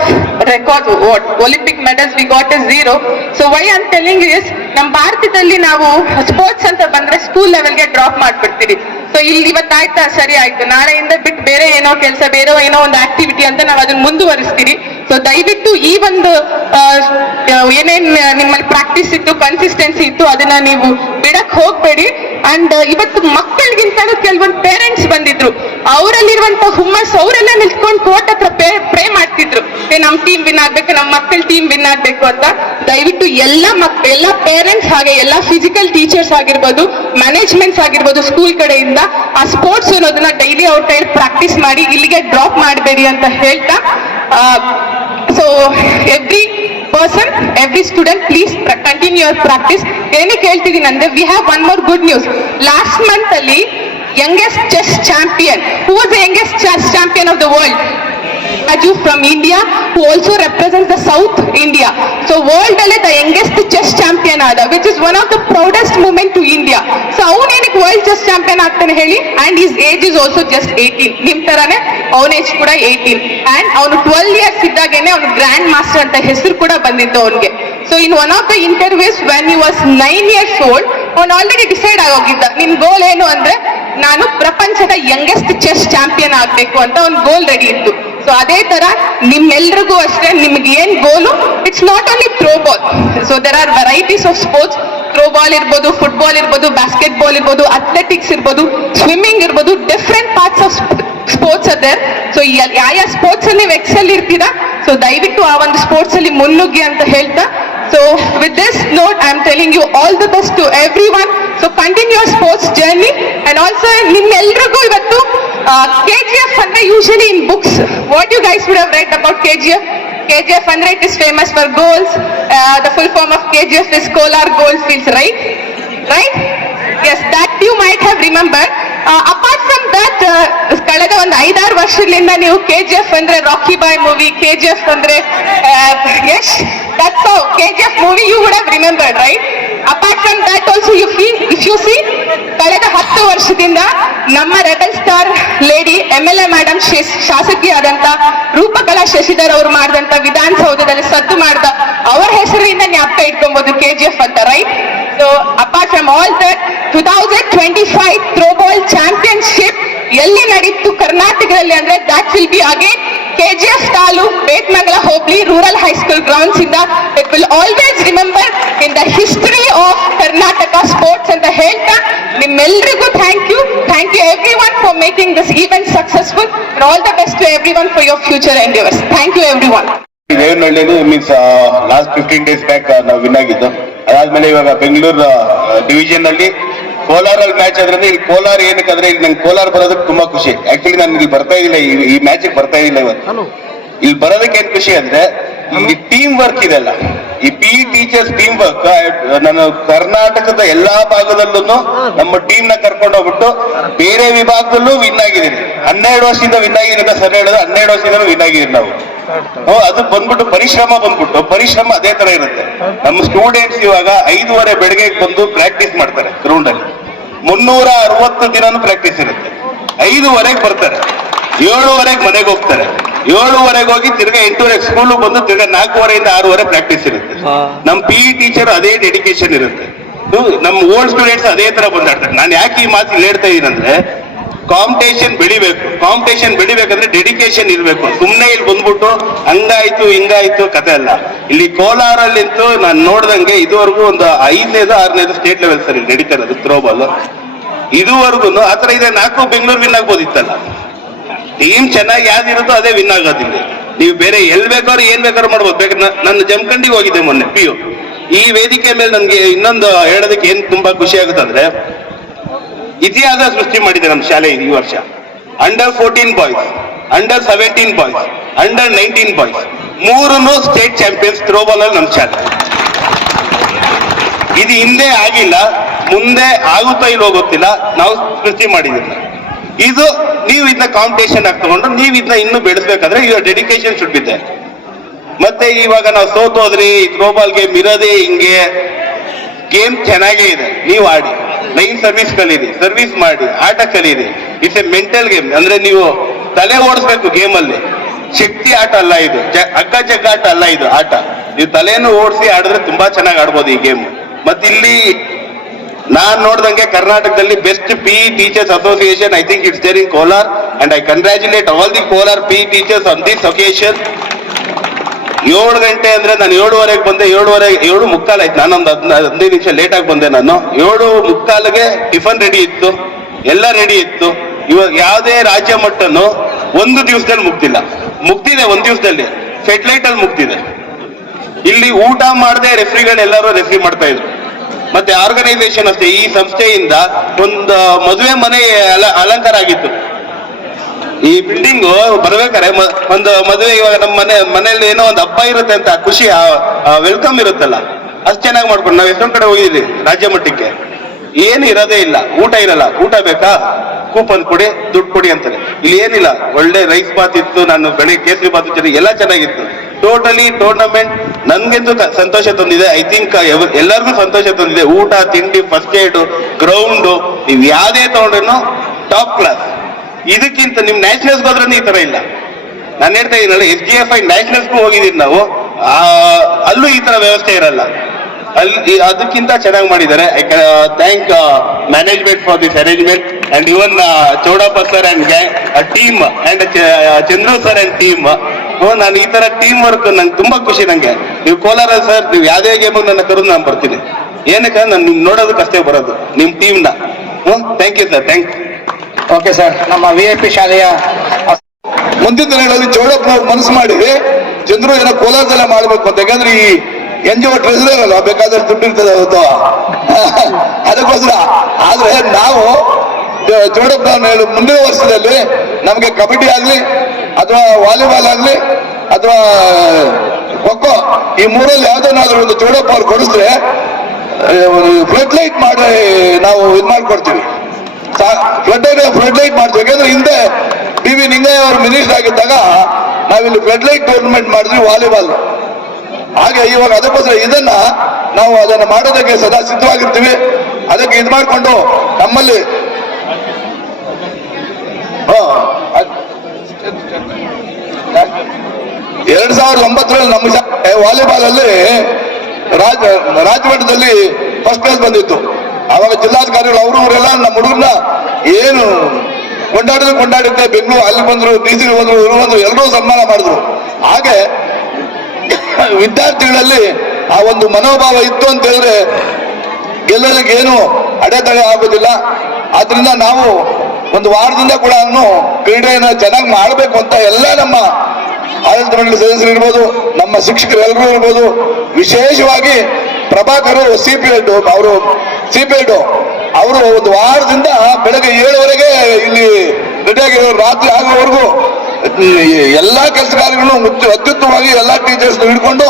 records, what Olympic medals we got is 0. So why I'm telling you is, ನಮ್ಮ ಭಾರತದಲ್ಲಿ ನಾವು sports ಅಂತ ಬಂದ್ರೆ ಸ್ಕೂಲ್ ಲೆವೆಲ್ಗೆ ಡ್ರಾಪ್ ಮಾಡ್ಬಿಡ್ತೀವಿ. ಸೊ ಇಲ್ಲಿ ಇವತ್ತಾಯ್ತಾ, ಸರಿ ಆಯ್ತು, ನಾಳೆಯಿಂದ ಬಿಟ್ಟು ಬೇರೆ ಏನೋ ಕೆಲಸ, ಬೇರೆ ಏನೋ ಒಂದು ಆಕ್ಟಿವಿಟಿ ಅಂತ ನಾವು ಅದನ್ನ ಮುಂದುವರಿಸ್ತೀವಿ. ಸೊ ದಯವಿಟ್ಟು ಈ ಒಂದು ಏನೇನ್ ನಿಮ್ಮಲ್ಲಿ ಪ್ರಾಕ್ಟೀಸ್ ಇತ್ತು, ಕನ್ಸಿಸ್ಟೆನ್ಸಿ ಇತ್ತು, ಅದನ್ನ ನೀವು ಬಿಡಕ್ ಹೋಗ್ಬೇಡಿ. ಅಂಡ್ ಇವತ್ತು ಮಕ್ಕಳಿಗಿಂತಲೂ ಕೆಲವೊಂದು ಪೇರೆಂಟ್ಸ್ ಬಂದಿದ್ರು, ಅವರಲ್ಲಿರುವಂತ ಹುಮ್ಮಸ್, ಅವರೆಲ್ಲ ನಿಲ್ತ್ಕೊಂಡು ಕೋರ್ಟ್ ಹತ್ರ ಪ್ರೇ ಮಾಡ್ತಿದ್ರು, ನಮ್ ಟೀಮ್ ವಿನ್ ಆಗ್ಬೇಕು, ನಮ್ಮ ಮಕ್ಕಳ ಟೀಮ್ ವಿನ್ ಆಗ್ಬೇಕು ಅಂತ. ದಯವಿಟ್ಟು ಎಲ್ಲ ಪೇರೆಂಟ್ಸ್ ಹಾಗೆ ಎಲ್ಲ ಫಿಸಿಕಲ್ ಟೀಚರ್ಸ್ ಆಗಿರ್ಬೋದು, ಮ್ಯಾನೇಜ್ಮೆಂಟ್ಸ್ ಆಗಿರ್ಬೋದು, ಸ್ಕೂಲ್ ಕಡೆಯಿಂದ ಆ ಸ್ಪೋರ್ಟ್ಸ್ ಅನ್ನೋದನ್ನ ಡೈಲಿ ಅವ್ರ ಕೈಯಲ್ಲಿ ಪ್ರಾಕ್ಟೀಸ್ ಮಾಡಿ, ಇಲ್ಲಿಗೆ ಡ್ರಾಪ್ ಮಾಡಬೇಡಿ ಅಂತ ಹೇಳ್ತಾ. So every person, every student, please continue your practice. ಏನಕ್ಕೆ ಹೇಳ್ತಿದ್ದೀನಿ ಅಂದ್ರೆ, we have one more good news. Last month ಅಲ್ಲಿ youngest chess champion, who was the youngest chess champion of the world? Raju from India, who also represents the South India. So world alle the youngest chess champion ada, which is one of the proudest moment to India. So avunenike world chess champion agtane heli, and his age is also just 18. nim tarane avun age kuda 18, and avanu 12 years iddagene avanu grand master anta hesaru kuda bandittu avunge. So in one of the interviews when he was 9 years old, avanu already decide agogidda, nin goal enu andre ನಾನು ಪ್ರಪಂಚದ youngest chess champion ಆಗ್ಬೇಕು ಅಂತ ಒಂದು ಗೋಲ್ ready ಇತ್ತು. So ಅದೇ ತರ ನಿಮ್ಮೆಲ್ರಿಗೂ ಅಷ್ಟೇ, ನಿಮ್ಗೆ ಏನ್ goal, it's not only throw ball. So there are varieties of sports. Throw ball ಇರ್ಬೋದು, ಫುಟ್ಬಾಲ್ ಇರ್ಬೋದು, ಬಾಸ್ಕೆಟ್ ಬಾಲ್ ಇರ್ಬೋದು, ಅಥ್ಲೆಟಿಕ್ಸ್ ಇರ್ಬೋದು, ಸ್ವಿಮ್ಮಿಂಗ್ ಇರ್ಬೋದು, ಡಿಫ್ರೆಂಟ್ ಪಾರ್ಟ್ಸ್ ಆಫ್ ಸ್ಪೋರ್ಟ್ಸ್ ಅದೇ. ಸೊ ಯಾವ ಸ್ಪೋರ್ಟ್ಸ್ ಅಲ್ಲಿ ನೀವು ಎಕ್ಸೆಲ್ ಇರ್ತೀರಾ, ಸೊ ದಯವಿಟ್ಟು ಆ ಒಂದು ಸ್ಪೋರ್ಟ್ಸ್ ಅಲ್ಲಿ ಮುನ್ನುಗ್ಗಿ ಅಂತ ಹೇಳ್ತಾ. So with this note, I am telling you all the best to everyone. So continue your sports journey, and also ನಿಮ್ಮೆಲ್ರಿಗೂ ಇವತ್ತು KGF ಅಂದ್ರೆ usually in books, what you guys would have read about KGF? KGF ಅಂದ್ರೆ it is famous for goals. The full form of KGF is Kolar Goldfields, right? Right? Yes, that you might have remembered. Apart from that, ಕಳೆದ ಒಂದು 5-6 ವರ್ಷಗಳಿಂದ ನೀವು KGF ಅಂದ್ರೆ ರಾಕಿ ಬಾಯ್ movie, KGF ಅಂದ್ರೆ yes, that's how KGF movie you would have remembered, right? Apart from that also, if you see, ಕಳೆದ 10 ವರ್ಷದಿಂದ ನಮ್ಮ rebel star lady MLA madam ಶಾಸಕಿಯಾದಂತ ರೂಪಕಲಾ ಶಶಿಧರ್ ಅವರು ಮಾಡಿದಂತ ವಿಧಾನಸೌಧದಲ್ಲಿ ಸದ್ದು ಮಾಡಿದ ಅವರ ಹೆಸರಿನಿಂದ ಜ್ಞಾಪಕ ಇಟ್ಕೊಬಹುದು KGF ಅಂತ, right? So apart from all that, 2025 throwball championship ಎಲ್ಲಿ ನಡೀತು ಕರ್ನಾಟಕದಲ್ಲಿ ಅಂದ್ರೆ that will be again KGF Taluk, Betmangala Hobli, Rural High School grounds in the, it will always remember in the history of Karnataka sports and the health. Nimmelrigu thank you everyone for making this event successful, and all the best to everyone for your future endeavors. Thank you everyone. ದೇವನಹಳ್ಳಿದು means last 15 days back ನಾವು win ಆಗಿದ್ದು. ಅದಾದ್ಮೇಲೆ ಇವಾಗ Bengaluru division ಅಲ್ಲಿ ಕೋಲಾರಲ್ಲಿ match ಆದ್ರಿಂದ ಇಲ್ಲಿ ಕೋಲಾರ ಏನಕ್ಕಂದ್ರೆ ಇಲ್ಲಿ ನಂಗೆ ಕೋಲಾರ ಬರೋದಕ್ಕೆ ತುಂಬಾ ಖುಷಿ. ಆಕ್ಚುಲಿ ನಾನು ಇಲ್ಲಿ ಬರ್ತಾ ಇದ್ದಿಲ್ಲ, ಈ ಮ್ಯಾಚ್ ಬರ್ತಾ ಇದ್ದಿಲ್ಲ ಇವತ್ತು. ಇಲ್ಲಿ ಬರೋದಕ್ಕೆ ಏನ್ ಖುಷಿ ಅಂದ್ರೆ ಇಲ್ಲಿ ಟೀಮ್ ವರ್ಕ್ ಇದೆಲ್ಲ, ಈ PE ಟೀಚರ್ಸ್ ಟೀಮ್ ವರ್ಕ್. ನಾನು ಕರ್ನಾಟಕದ ಎಲ್ಲಾ ಭಾಗದಲ್ಲೂ ನಮ್ಮ ಟೀಮ್ ನ ಕರ್ಕೊಂಡು ಹೋಗ್ಬಿಟ್ಟು ಬೇರೆ ವಿಭಾಗದಲ್ಲೂ ವಿನ್ ಆಗಿದ್ದೀನಿ. 12 ವರ್ಷದಿಂದ ವಿನ್ ಆಗಿದ್ದೀನಿ ಸರ್ ಹೇಳೋದು, 12 ವರ್ಷದಿಂದ ವಿನ್ ಆಗಿದ್ದೀನಿ ನಾವು. ಅದು ಬಂದ್ಬಿಟ್ಟು ಪರಿಶ್ರಮ ಅದೇ ತರ ಇರುತ್ತೆ. ನಮ್ಮ ಸ್ಟೂಡೆಂಟ್ಸ್ ಇವಾಗ 5:30 ಬೆಳಗ್ಗೆ ಬಂದು ಪ್ರಾಕ್ಟೀಸ್ ಮಾಡ್ತಾರೆ ಗ್ರೌಂಡ್ ಅಲ್ಲಿ. 360 ದಿನಾನು ಪ್ರಾಕ್ಟೀಸ್ ಇರುತ್ತೆ. 5:30 ಬರ್ತಾರೆ, 7:30 ಮನೆಗೆ ಹೋಗ್ತಾರೆ. 7:30 ಹೋಗಿ ತಿರ್ಗಾ 8:30 ಸ್ಕೂಲ್ ಬಂದು ತಿರ್ಗಾ 4:30 6:30 ಪ್ರಾಕ್ಟೀಸ್ ಇರುತ್ತೆ. ನಮ್ಮ PE ಟೀಚರ್ ಅದೇ ಡೆಡಿಕೇಶನ್ ಇರುತ್ತೆ. ನಮ್ಮ ಓಲ್ಡ್ ಸ್ಟೂಡೆಂಟ್ಸ್ ಅದೇ ತರ ಬಂದಾಡ್ತಾರೆ. ನಾನು ಯಾಕೆ ಈ ಮಾತು ಇಲ್ಲಿ ಹೇಳ್ತಾ ಇದ್ದೀನಿ ಅಂದ್ರೆ, ಕಾಂಪಿಟೇಷನ್ ಬೆಳಿಬೇಕಂದ್ರೆ ಡೆಡಿಕೇಶನ್ ಇರಬೇಕು. ಸುಮ್ಮನೆ ಇಲ್ಲಿ ಬಂದ್ಬಿಟ್ಟು ಹಂಗಾಯ್ತು ಹಿಂಗಾಯ್ತು ಕತೆ ಅಲ್ಲ. ಇಲ್ಲಿ ಕೋಲಾರಲ್ಲಿಂತೂ ನಾನು ನೋಡ್ದಂಗೆ ಇದುವರೆಗೂ ಒಂದು 5ನೇದು 6ನೇದು ಸ್ಟೇಟ್ ಲೆವೆಲ್ ಸರ್ ಇಲ್ಲಿ ನಡೀತಾ ಇರೋದು ಥ್ರೋಬಾಲ್. ಇದುವರೆಗೂ ಆತರ ಇದೆ. 4 ಬೆಂಗಳೂರು ವಿನ್ ಆಗ್ಬೋದಿತ್ತಲ್ಲ. ಟೀಮ್ ಚೆನ್ನಾಗಿ ಯಾವ್ದಿರುತ್ತೋ ಅದೇ ವಿನ್ ಆಗೋದಿಲ್ಲ. ನೀವು ಬೇರೆ ಎಲ್ ಬೇಕಾದ್ರೂ ಏನ್ ಬೇಕಾದ್ರೂ ಮಾಡ್ಬೋದು. ಬೇಕಾದ್ರೆ ನನ್ನ ಜಮಖಂಡಿಗೆ ಹೋಗಿದ್ದೆ ಮೊನ್ನೆ PU. ಈ ವೇದಿಕೆ ಮೇಲೆ ನನ್ಗೆ ಇನ್ನೊಂದು ಹೇಳೋದಕ್ಕೆ ಏನ್ ತುಂಬಾ ಖುಷಿ ಆಗುತ್ತೆ ಅಂದ್ರೆ, ಇತಿಹಾಸ ಸೃಷ್ಟಿ ಮಾಡಿದೆ ನಮ್ಮ ಶಾಲೆ ಈ ವರ್ಷ. Under 14 boys, Under 17 boys, Under 19 boys 3 state champions throwball ಅಲ್ಲಿ ನಮ್ಮ ಶಾಲೆ. ಇದು ಹಿಂದೆ ಆಗಿಲ್ಲ, ಮುಂದೆ ಆಗುತ್ತಾ ಇಲ್ವೋ ಗೊತ್ತಿಲ್ಲ, ನಾವು ಸೃಷ್ಟಿ ಮಾಡಿದ್ದೀವಿ. ಇದು ನೀವು ಇದನ್ನ ಕಾಂಪಿಟೇಷನ್ ಆಗಿ ತಗೊಂಡು ನೀವು ಇದನ್ನ ಇನ್ನೂ ಬೆಳೆಸ್ಬೇಕಾದ್ರೆ your dedication should be there. ಮತ್ತೆ ಇವಾಗ ನಾವು ಸೋತೋದ್ರಿ ಥ್ರೋಬಾಲ್ ಗೇಮ್ ಇರೋದೇ ಹಿಂಗೆ. ಗೇಮ್ ಚೆನ್ನಾಗೇ ಇದೆ, ನೀವು ಆಡಿ, ಲೈನ್ ಸರ್ವಿಸ್ ಕಲೀರಿ, ಸರ್ವಿಸ್ ಮಾಡಿ, ಆಟ ಕಲೀರಿ. It's A mental game. ಅಂದ್ರೆ ನೀವು ತಲೆ ಓಡಿಸ್ಬೇಕು ಗೇಮ್ ಅಲ್ಲಿ. ಶಕ್ತಿ ಆಟ ಅಲ್ಲ ಇದು, ಅಗ್ಗ ಜಗ್ಗ ಆಟ ಅಲ್ಲ ಇದು ಆಟ. ನೀವು ತಲೆಯನ್ನು ಓಡಿಸಿ ಆಡಿದ್ರೆ ತುಂಬಾ ಚೆನ್ನಾಗಿ ಆಡ್ಬೋದು ಈ ಗೇಮ್. ಮತ್ತೆ ಇಲ್ಲಿ ನಾನ್ ನೋಡ್ದಂಗೆ ಕರ್ನಾಟಕದಲ್ಲಿ best PE teachers association, I think it's there in Kolar, and I congratulate all the Kolar PE teachers on this occasion. 7 ಗಂಟೆ ಅಂದ್ರೆ ನಾನು 7:30 ಬಂದೆ, 7:45 ಆಯ್ತು. ನಾನೊಂದು 15 ನಿಮಿಷ ಲೇಟ್ ಆಗಿ ಬಂದೆ. ನಾನು 7:45ಗೆ ಟಿಫನ್ ರೆಡಿ ಇತ್ತು, ಎಲ್ಲ ರೆಡಿ ಇತ್ತು. ಇವಾಗ ಯಾವುದೇ ರಾಜ್ಯ ಮಟ್ಟನು ಒಂದು ದಿವಸದಲ್ಲಿ ಮುಗ್ದಿದೆ 1 ದಿವಸದಲ್ಲಿ ಸೆಟ್ಲೈಟ್ ಅಲ್ಲಿ ಮುಗ್ದಿದೆ. ಇಲ್ಲಿ ಊಟ ಮಾಡದೆ ರೆಫ್ರಿಗಳೆಲ್ಲರೂ ರೆಫ್ರಿ ಮಾಡ್ತಾ ಇದ್ರು. ಮತ್ತೆ ಆರ್ಗನೈಸೇಷನ್ ಅಷ್ಟೇ, ಈ ಸಂಸ್ಥೆಯಿಂದ ಒಂದು ಮದುವೆ ಮನೆ ಅಲಂಕಾರ ಆಗಿತ್ತು. ಈ ಬಿಲ್ಡಿಂಗ್ ಬರ್ಬೇಕಾರೆ ಒಂದು ಮದುವೆ, ಇವಾಗ ನಮ್ಮ ಮನೆಯಲ್ಲಿ ಏನೋ ಒಂದು ಹಬ್ಬ ಇರುತ್ತೆ ಅಂತ ಖುಷಿ, ವೆಲ್ಕಮ್ ಇರುತ್ತಲ್ಲ, ಅಷ್ಟು ಚೆನ್ನಾಗಿ ಮಾಡ್ಕೊಂಡು ನಾವು ಎಷ್ಟೊಂದ್ ಕಡೆ ಹೋಗಿದ್ವಿ ರಾಜ್ಯ ಮಟ್ಟಕ್ಕೆ. ಏನು ಇರೋದೇ ಇಲ್ಲ, ಊಟ ಇರಲ್ಲ. ಊಟ ಬೇಕಾ, ಕೂಪನ್ ಕೊಡಿ, ದುಡ್ಡು ಕೊಡಿ ಅಂತಾರೆ. ಇಲ್ಲಿ ಏನಿಲ್ಲ, ಒಳ್ಳೆ ರೈಸ್ ಬಾತ್ ಇತ್ತು, ನಾನು ಬೆಳಿಗ್ಗೆ ಕೇಸರಿ ಬಾತ್ ಚೆನ್ನಾಗಿ ಎಲ್ಲ ಚೆನ್ನಾಗಿತ್ತು. ಟೋಟಲಿ ಟೂರ್ನಮೆಂಟ್ ನನ್ಗೆಂದು ಸಂತೋಷ ತಂದಿದೆ. ಐ ಥಿಂಕ್ ಎಲ್ಲರಿಗೂ ಸಂತೋಷ ತಂದಿದೆ. ಊಟ ತಿಂಡಿ, ಫಸ್ಟ್ ಏಡ್, ಗ್ರೌಂಡು, ನೀವು ಯಾವ್ದೇ ತಗೊಂಡ್ರು ಟಾಪ್ ಕ್ಲಾಸ್. ಇದಕ್ಕಿಂತ ನಿಮ್ ನ್ಯಾಷನಲ್ಸ್ಗೆ ಹೋದ್ರೆ ಈ ತರ ಇಲ್ಲ. ನಾನು ಹೇಳ್ತಾ ಇದ್ದೀನಲ್ಲ, SGFI ನ್ಯಾಷನಲ್ಸ್ಗೂ ಹೋಗಿದ್ದೀನಿ ನಾವು, ಅಲ್ಲೂ ಈ ತರ ವ್ಯವಸ್ಥೆ ಇರಲ್ಲ. ಅಲ್ಲಿ ಅದಕ್ಕಿಂತ ಚೆನ್ನಾಗಿ ಮಾಡಿದ್ದಾರೆ. I thank management for this arrangement and even Chowdappa sir and team and Chandru sir and team. ನಾನು ಈ ತರ ಟೀಮ್ ವರ್ಕ್ ನಂಗೆ ತುಂಬಾ ಖುಷಿ. ನಂಗೆ ನೀವು ಕೋಲಾರ ಸರ್, ನೀವು ಯಾವ್ದೇ ಗೇಮ್ ನನ್ನ ಕರೆದು ನಾನು ಬರ್ತೀನಿ. ಏನಕ್ಕೆ ನಾನು ನೋಡೋದಕ್ಕೆ ಅಷ್ಟೇ ಬರೋದು ನಿಮ್ ಟೀಮ್ ನ. Thank you sir, thank you. Okay sir, ನಮ್ಮ VIP ಶಾಲೆಯ ಮುಂದಿನ ದಿನಗಳಲ್ಲಿ ಚೌಡಪ್ಪನವ್ರು ಮನಸ್ಸು ಮಾಡಿ ಚಂದ್ರು ಏನೋ ಕೋಲಾರದಲ್ಲೇ ಮಾಡ್ಬೇಕು ಅಂತ. ಯಾಕಂದ್ರೆ ಈ NGO ಟ್ರೆಸರರ್ ಅಲ್ಲ, ಬೇಕಾದ್ರೆ ದುಡ್ಡು ಇರ್ತದೆ ಅವತ್ತು, ಅದಕ್ಕೋಸ್ಕರ. ಆದ್ರೆ ನಾವು ಚೌಡಪ್ಪನವ್ರು ಮುಂದಿನ ವರ್ಷದಲ್ಲಿ ನಮ್ಗೆ ಕಬಡ್ಡಿ ಆಗ್ಲಿ ಅಥವಾ ವಾಲಿಬಾಲ್ ಆಗ್ಲಿ ಅಥವಾ ಖೋಖೋ, ಈ 3ರಲ್ಲಿ ಯಾವ್ದನ್ನಾದ್ರೂ ಒಂದು ಚೌಡಪ್ಪ ಅವ್ರು ಕೊಡಿಸಿದ್ರೆ ಫ್ಲಡ್ ಲೈಟ್ ಮಾಡಿ ನಾವು ಇದು ಮಾಡ್ಕೊಡ್ತೀವಿ. ಫ್ಲಡ್ ಲೈಟ್ ಮಾಡ್ತೀವಿ. ಯಾಕಂದ್ರೆ ಹಿಂದೆ PV ನಿಂಗಯ್ಯ ಅವರು ಮಿನಿಸ್ಟರ್ ಆಗಿದ್ದಾಗ ನಾವಿಲ್ಲಿ ಫ್ಲಡ್ ಲೈಟ್ ಟೂರ್ನಮೆಂಟ್ ಮಾಡಿದ್ವಿ ವಾಲಿಬಾಲ್. ಹಾಗೆ ಇವಾಗ ಅದಕ್ಕೋಸ್ಕರ ಇದನ್ನ ನಾವು ಅದನ್ನ ಮಾಡೋದಕ್ಕೆ ಸದಾ ಸಿದ್ಧವಾಗಿರ್ತೀವಿ. ಅದಕ್ಕೆ ಇದು ಮಾಡಿಕೊಂಡು ನಮ್ಮಲ್ಲಿ 2009ರಲ್ಲಿ ನಮ್ಮ ವಾಲಿಬಾಲ್ ಅಲ್ಲಿ ರಾಜ್ಯ ಮಟ್ಟದಲ್ಲಿ ಫಸ್ಟ್ ಪ್ಲೇಸ್ ಬಂದಿತ್ತು. ಆವಾಗ ಜಿಲ್ಲಾಧಿಕಾರಿಗಳು ಅವರೆಲ್ಲ ನಮ್ಮ ಹುಡುಗರನ್ನ ಏನು ಕೊಂಡಾಡಿದ್ದೆ ಬೆಂಗಳೂರು ಅಲ್ಲಿ ಬಂದ್ರು, ಡಿಸಿ ಬಂದ್ರು, ಇವರು ಬಂದ್ರು, ಎಲ್ಲರೂ ಸನ್ಮಾನ ಮಾಡಿದ್ರು. ಹಾಗೆ ವಿದ್ಯಾರ್ಥಿಗಳಲ್ಲಿ ಆ ಒಂದು ಮನೋಭಾವ ಇತ್ತು ಅಂತ ಹೇಳಿದ್ರೆ ಗೆಲ್ಲಲಿಕ್ಕೆ ಏನು ಅಡೆತಡೆ ಆಗೋದಿಲ್ಲ. ಆದ್ರಿಂದ ನಾವು ಒಂದು ವಾರದಿಂದ ಕೂಡ ಕ್ರೀಡೆಯನ್ನು ಚೆನ್ನಾಗಿ ಮಾಡಬೇಕು ಅಂತ ಎಲ್ಲ ನಮ್ಮ ಆಡಳಿತ ಮಂಡಳಿ ಸದಸ್ಯರು ಇರ್ಬೋದು, ನಮ್ಮ ಶಿಕ್ಷಕರು ಎಲ್ಲರೂ ಇರ್ಬೋದು, ವಿಶೇಷವಾಗಿ ಪ್ರಭಾಕರ್ ಸಿಪಿಎಡ್ ಅವರು ಒಂದು ವಾರದಿಂದ ಬೆಳಗ್ಗೆ 7 ಇಲ್ಲಿ ರೆಡಿಯಾಗಿರೋ, ರಾತ್ರಿ ಆಗುವವರೆಗೂ ಎಲ್ಲಾ ಕೆಲಸ ಕಾರ್ಯಗಳನ್ನು ಅತ್ಯುತ್ತಮವಾಗಿ ಎಲ್ಲಾ ಟೀಚರ್ಸ್ ಹಿಡ್ಕೊಂಡು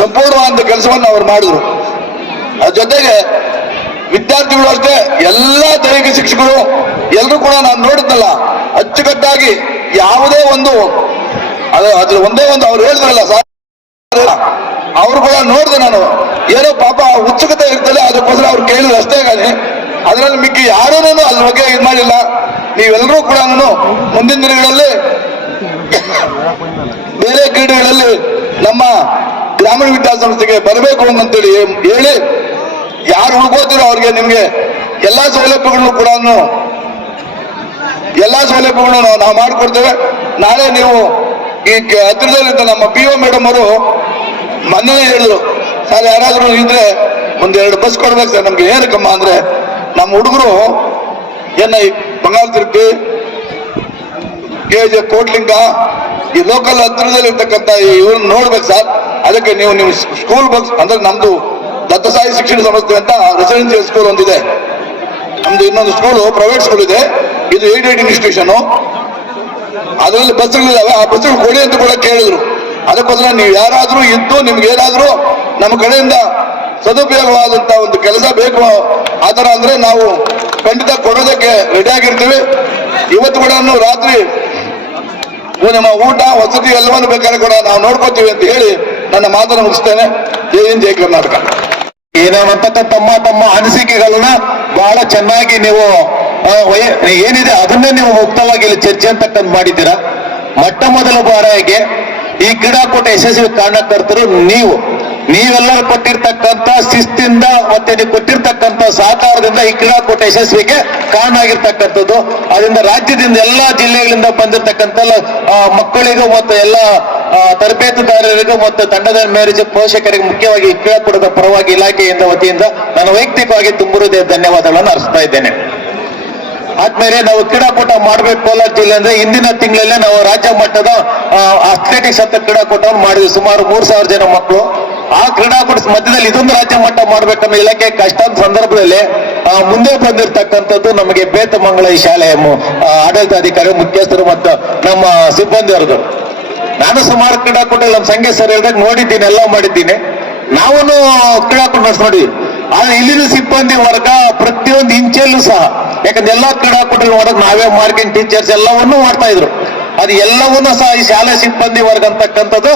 ಸಂಪೂರ್ಣವಾದ ಕೆಲಸವನ್ನು ಅವ್ರು ಮಾಡಿದ್ರು. ಅದ್ರ ಜೊತೆಗೆ ವಿದ್ಯಾರ್ಥಿಗಳು ಅಷ್ಟೇ, ಎಲ್ಲಾ ದೈಹಿಕ ಶಿಕ್ಷಕರು ಎಲ್ಲರೂ ಕೂಡ ನಾನು ನೋಡಿದ್ನಲ್ಲ ಅಚ್ಚುಕಟ್ಟಾಗಿ ಯಾವುದೇ ಒಂದು ಅದ್ರ ಒಂದೇ ಒಂದು ಅವ್ರು ಹೇಳಿದ್ರಲ್ಲ ಸರ್, ಅವ್ರು ಕೂಡ ನೋಡಿದೆ ನಾನು. ಏನೋ ಪಾಪ ಉತ್ಸುಕತೆ ಇರ್ತದೆ, ಅದಕ್ಕೋಸ್ಕರ ಅವ್ರು ಕೇಳಿದ್ರು ಅಷ್ಟೇ. కానీ ಅದರಲ್ಲಿ ಮಿಕ್ಕಿ ಯಾರೂ ಅದ್ರ ಬಗ್ಗೆ ಇದು ಮಾಡಿಲ್ಲ. ನೀವೆಲ್ಲರೂ ಕೂಡ ಮುಂದಿನ ದಿನಗಳಲ್ಲಿ ಬೇರೆ ಕ್ರೀಡೆಗಳಲ್ಲಿ ನಮ್ಮ ಗ್ರಾಮೀಣ ವಿದ್ಯಾಸಂಸ್ಥೆಗೆ ಬರಬೇಕು ಅಂತೇಳಿ ಹೇಳಿ, ಯಾರು ಹುಡುಕೋತಿರೋ ಅವ್ರಿಗೆ ನಿಮ್ಗೆ ಎಲ್ಲಾ ಸೌಲಭ್ಯಗಳನ್ನು ನಾವು ಮಾಡಿಕೊಡ್ತೇವೆ. ನಾಳೆ ನೀವು ಈ ಹತ್ತಿರದಲ್ಲಿದ್ದ ನಮ್ಮ PO ಮೇಡಮ್ ಅವರು ಮೊನ್ನೆ ಹೇಳಿದ್ರು, ಸರ್ ಯಾರಾದ್ರೂ ಇದ್ರೆ 1-2 ಬಸ್ ಕೊಡ್ಬೇಕು ಸರ್ ನಮ್ಗೆ. ಏನಕ್ಕಮ್ಮ ಅಂದ್ರೆ ನಮ್ಮ ಹುಡುಗರು ಈ ಬಂಗಾಳ ತಿರುಗಿ, KJ ಕೋಟ್ಲಿಂಗ, ಈ ಲೋಕಲ್ ಹತ್ತಿರದಲ್ಲಿ ಇರ್ತಕ್ಕಂಥ ಇವ್ರನ್ನ ನೋಡ್ಬೇಕು ಸರ್. ಅದಕ್ಕೆ ನೀವು ಸ್ಕೂಲ್ ಬಸ್ ಅಂದ್ರೆ ನಮ್ದು ದತ್ತಸಾಯಿ ಶಿಕ್ಷಣ ಸಂಸ್ಥೆ ಅಂತ ರೆಸಿಡೆನ್ಸಿಯಲ್ ಸ್ಕೂಲ್ ಒಂದಿದೆ. ನಮ್ದು ಇನ್ನೊಂದು ಸ್ಕೂಲು ಪ್ರೈವೇಟ್ ಸ್ಕೂಲ್ ಇದೆ, ಇದು ಏಡೆಡ್ ಇನ್ಸ್ಟಿಟ್ಯೂಷನ್. ಅದರಲ್ಲಿ ಬಸ್ಗಳಿದ್ದಾವೆ, ಆ ಬಸ್ಗಳು ಕೊಡಿ ಅಂತ ಕೂಡ ಕೇಳಿದ್ರು. ಅದಕ್ಕೋಸ್ಕರ ನೀವು ಯಾರಾದ್ರೂ ಇದ್ದು ನಿಮ್ಗೆ ಏನಾದ್ರೂ ನಮ್ಮ ಕಡೆಯಿಂದ ಸದುಪಯೋಗವಾದಂತ ಒಂದು ಕೆಲಸ ಬೇಕು ಆ ತರ ಅಂದ್ರೆ ನಾವು ಖಂಡಿತ ಕೊಡೋದಕ್ಕೆ ರೆಡಿ ಆಗಿರ್ತೀವಿ. ಇವತ್ತು ಕೂಡ ರಾತ್ರಿ ನಮ್ಮ ಊಟ ವಸತಿ ಎಲ್ಲವನ್ನು ಬೇಕಾದ್ರೆ ಕೂಡ ನಾವು ನೋಡ್ಕೋತೀವಿ ಅಂತ ಹೇಳಿ ನನ್ನ ಮಾತನ್ನು ಮುಗಿಸ್ತೇನೆ. ಜೈ ಹಿಂದ್, ಜೈ ಕರ್ನಾಟಕ. ಏನಾವಂತ ತಮ್ಮ ಅನಿಸಿಕೆಗಳನ್ನ ಬಹಳ ಚೆನ್ನಾಗಿ ನೀವು ಏನಿದೆ ಅದನ್ನೇ ನೀವು ಮುಕ್ತವಾಗಿ ಇಲ್ಲಿ ಚರ್ಚೆ ಅಂತಕ್ಕಂಥ ಮಾಡಿದ್ದೀರಾ. ಮೊಟ್ಟ ಮೊದಲ ಬಾರಿಗೆ ಈ ಕ್ರೀಡಾಕೂಟ ಯಶಸ್ವಿ ಕಾರಣಕರ್ತರು ನೀವೆಲ್ಲರೂ ಕೊಟ್ಟಿರ್ತಕ್ಕಂಥ ಶಿಸ್ತಿಂದ ಮತ್ತೆ ನೀವು ಕೊಟ್ಟಿರ್ತಕ್ಕಂಥ ಸಹಕಾರದಿಂದ ಈ ಕ್ರೀಡಾಕೂಟ ಯಶಸ್ವಿಗೆ ಕಾರಣ ಆಗಿರ್ತಕ್ಕಂಥದ್ದು. ಅದರಿಂದ ರಾಜ್ಯದಿಂದ ಎಲ್ಲಾ ಜಿಲ್ಲೆಗಳಿಂದ ಬಂದಿರತಕ್ಕಂಥ ಮಕ್ಕಳಿಗೂ ಮತ್ತು ಎಲ್ಲ ತರಬೇತುದಾರರಿಗೂ ಮತ್ತು ತಂಡದ ಮೇರೆಗೆ ಪೋಷಕರಿಗೆ ಮುಖ್ಯವಾಗಿ ಈ ಕ್ರೀಡಾಕೂಟದ ಪರವಾಗಿ ಇಲಾಖೆಯಿಂದ ವತಿಯಿಂದ ನಾನು ವೈಯಕ್ತಿಕವಾಗಿ ತುಂಬುವುದೇ ಧನ್ಯವಾದಗಳನ್ನು ಅರ್ಪಿಸ್ತಾ ಇದ್ದೇನೆ. ಆದ್ಮೇಲೆ ನಾವು ಕ್ರೀಡಾಕೂಟ ಮಾಡಬೇಕು ಕೋಲಾರ ಜಿಲ್ಲೆ ಅಂದ್ರೆ ಹಿಂದಿನ ತಿಂಗಳಲ್ಲೇ ನಾವು ರಾಜ್ಯ ಮಟ್ಟದ ಅಥ್ಲೆಟಿಕ್ಸ್ ಅಂತ ಕ್ರೀಡಾಕೂಟವನ್ನು ಮಾಡಿದ್ವಿ. ಸುಮಾರು 3,000 ಜನ ಮಕ್ಕಳು. ಆ ಕ್ರೀಡಾಕೂಟ ಮಧ್ಯದಲ್ಲಿ ಇದೊಂದು ರಾಜ್ಯ ಮಟ್ಟ ಮಾಡ್ಬೇಕನ್ನೋ ಇಲಾಖೆ ಕಷ್ಟದ ಸಂದರ್ಭದಲ್ಲಿ ಮುಂದೆ ಬಂದಿರತಕ್ಕಂಥದ್ದು ನಮಗೆ ಬೇತಮಂಗಲ ಈ ಶಾಲೆಯ ಆಡಳಿತಾಧಿಕಾರಿ, ಮುಖ್ಯಸ್ಥರು ಮತ್ತು ನಮ್ಮ ಸಿಬ್ಬಂದಿಯರದು. ನಾನು ಸುಮಾರು ಕ್ರೀಡಾಕೂಟ ನಮ್ಮ ಸಂಘ ಸರ್ ಹೇಳಿದಾಗ ನೋಡಿದ್ದೀನಿ, ಎಲ್ಲ ಮಾಡಿದ್ದೀನಿ. ನಾವು ಕ್ರೀಡಾಕೂಟ ನಡೆಸಿ ಆದ್ರೆ ಇಲ್ಲಿನ ಸಿಬ್ಬಂದಿ ವರ್ಗ ಪ್ರತಿಯೊಂದು ಇಂಚಲ್ಲೂ ಸಹ, ಯಾಕಂದ್ರೆ ಎಲ್ಲಾ ಕ್ರೀಡಾಕೂಟ ಒಳಗೆ ನಾವೇ ಮಾರ್ಕೆಟ್ ಟೀಚರ್ಸ್ ಎಲ್ಲವನ್ನೂ ಮಾಡ್ತಾ ಇದ್ರು. ಅದು ಎಲ್ಲವನ್ನೂ ಸಹ ಈ ಶಾಲೆ ಸಿಬ್ಬಂದಿ ವರ್ಗ ಅಂತಕ್ಕಂಥದ್ದು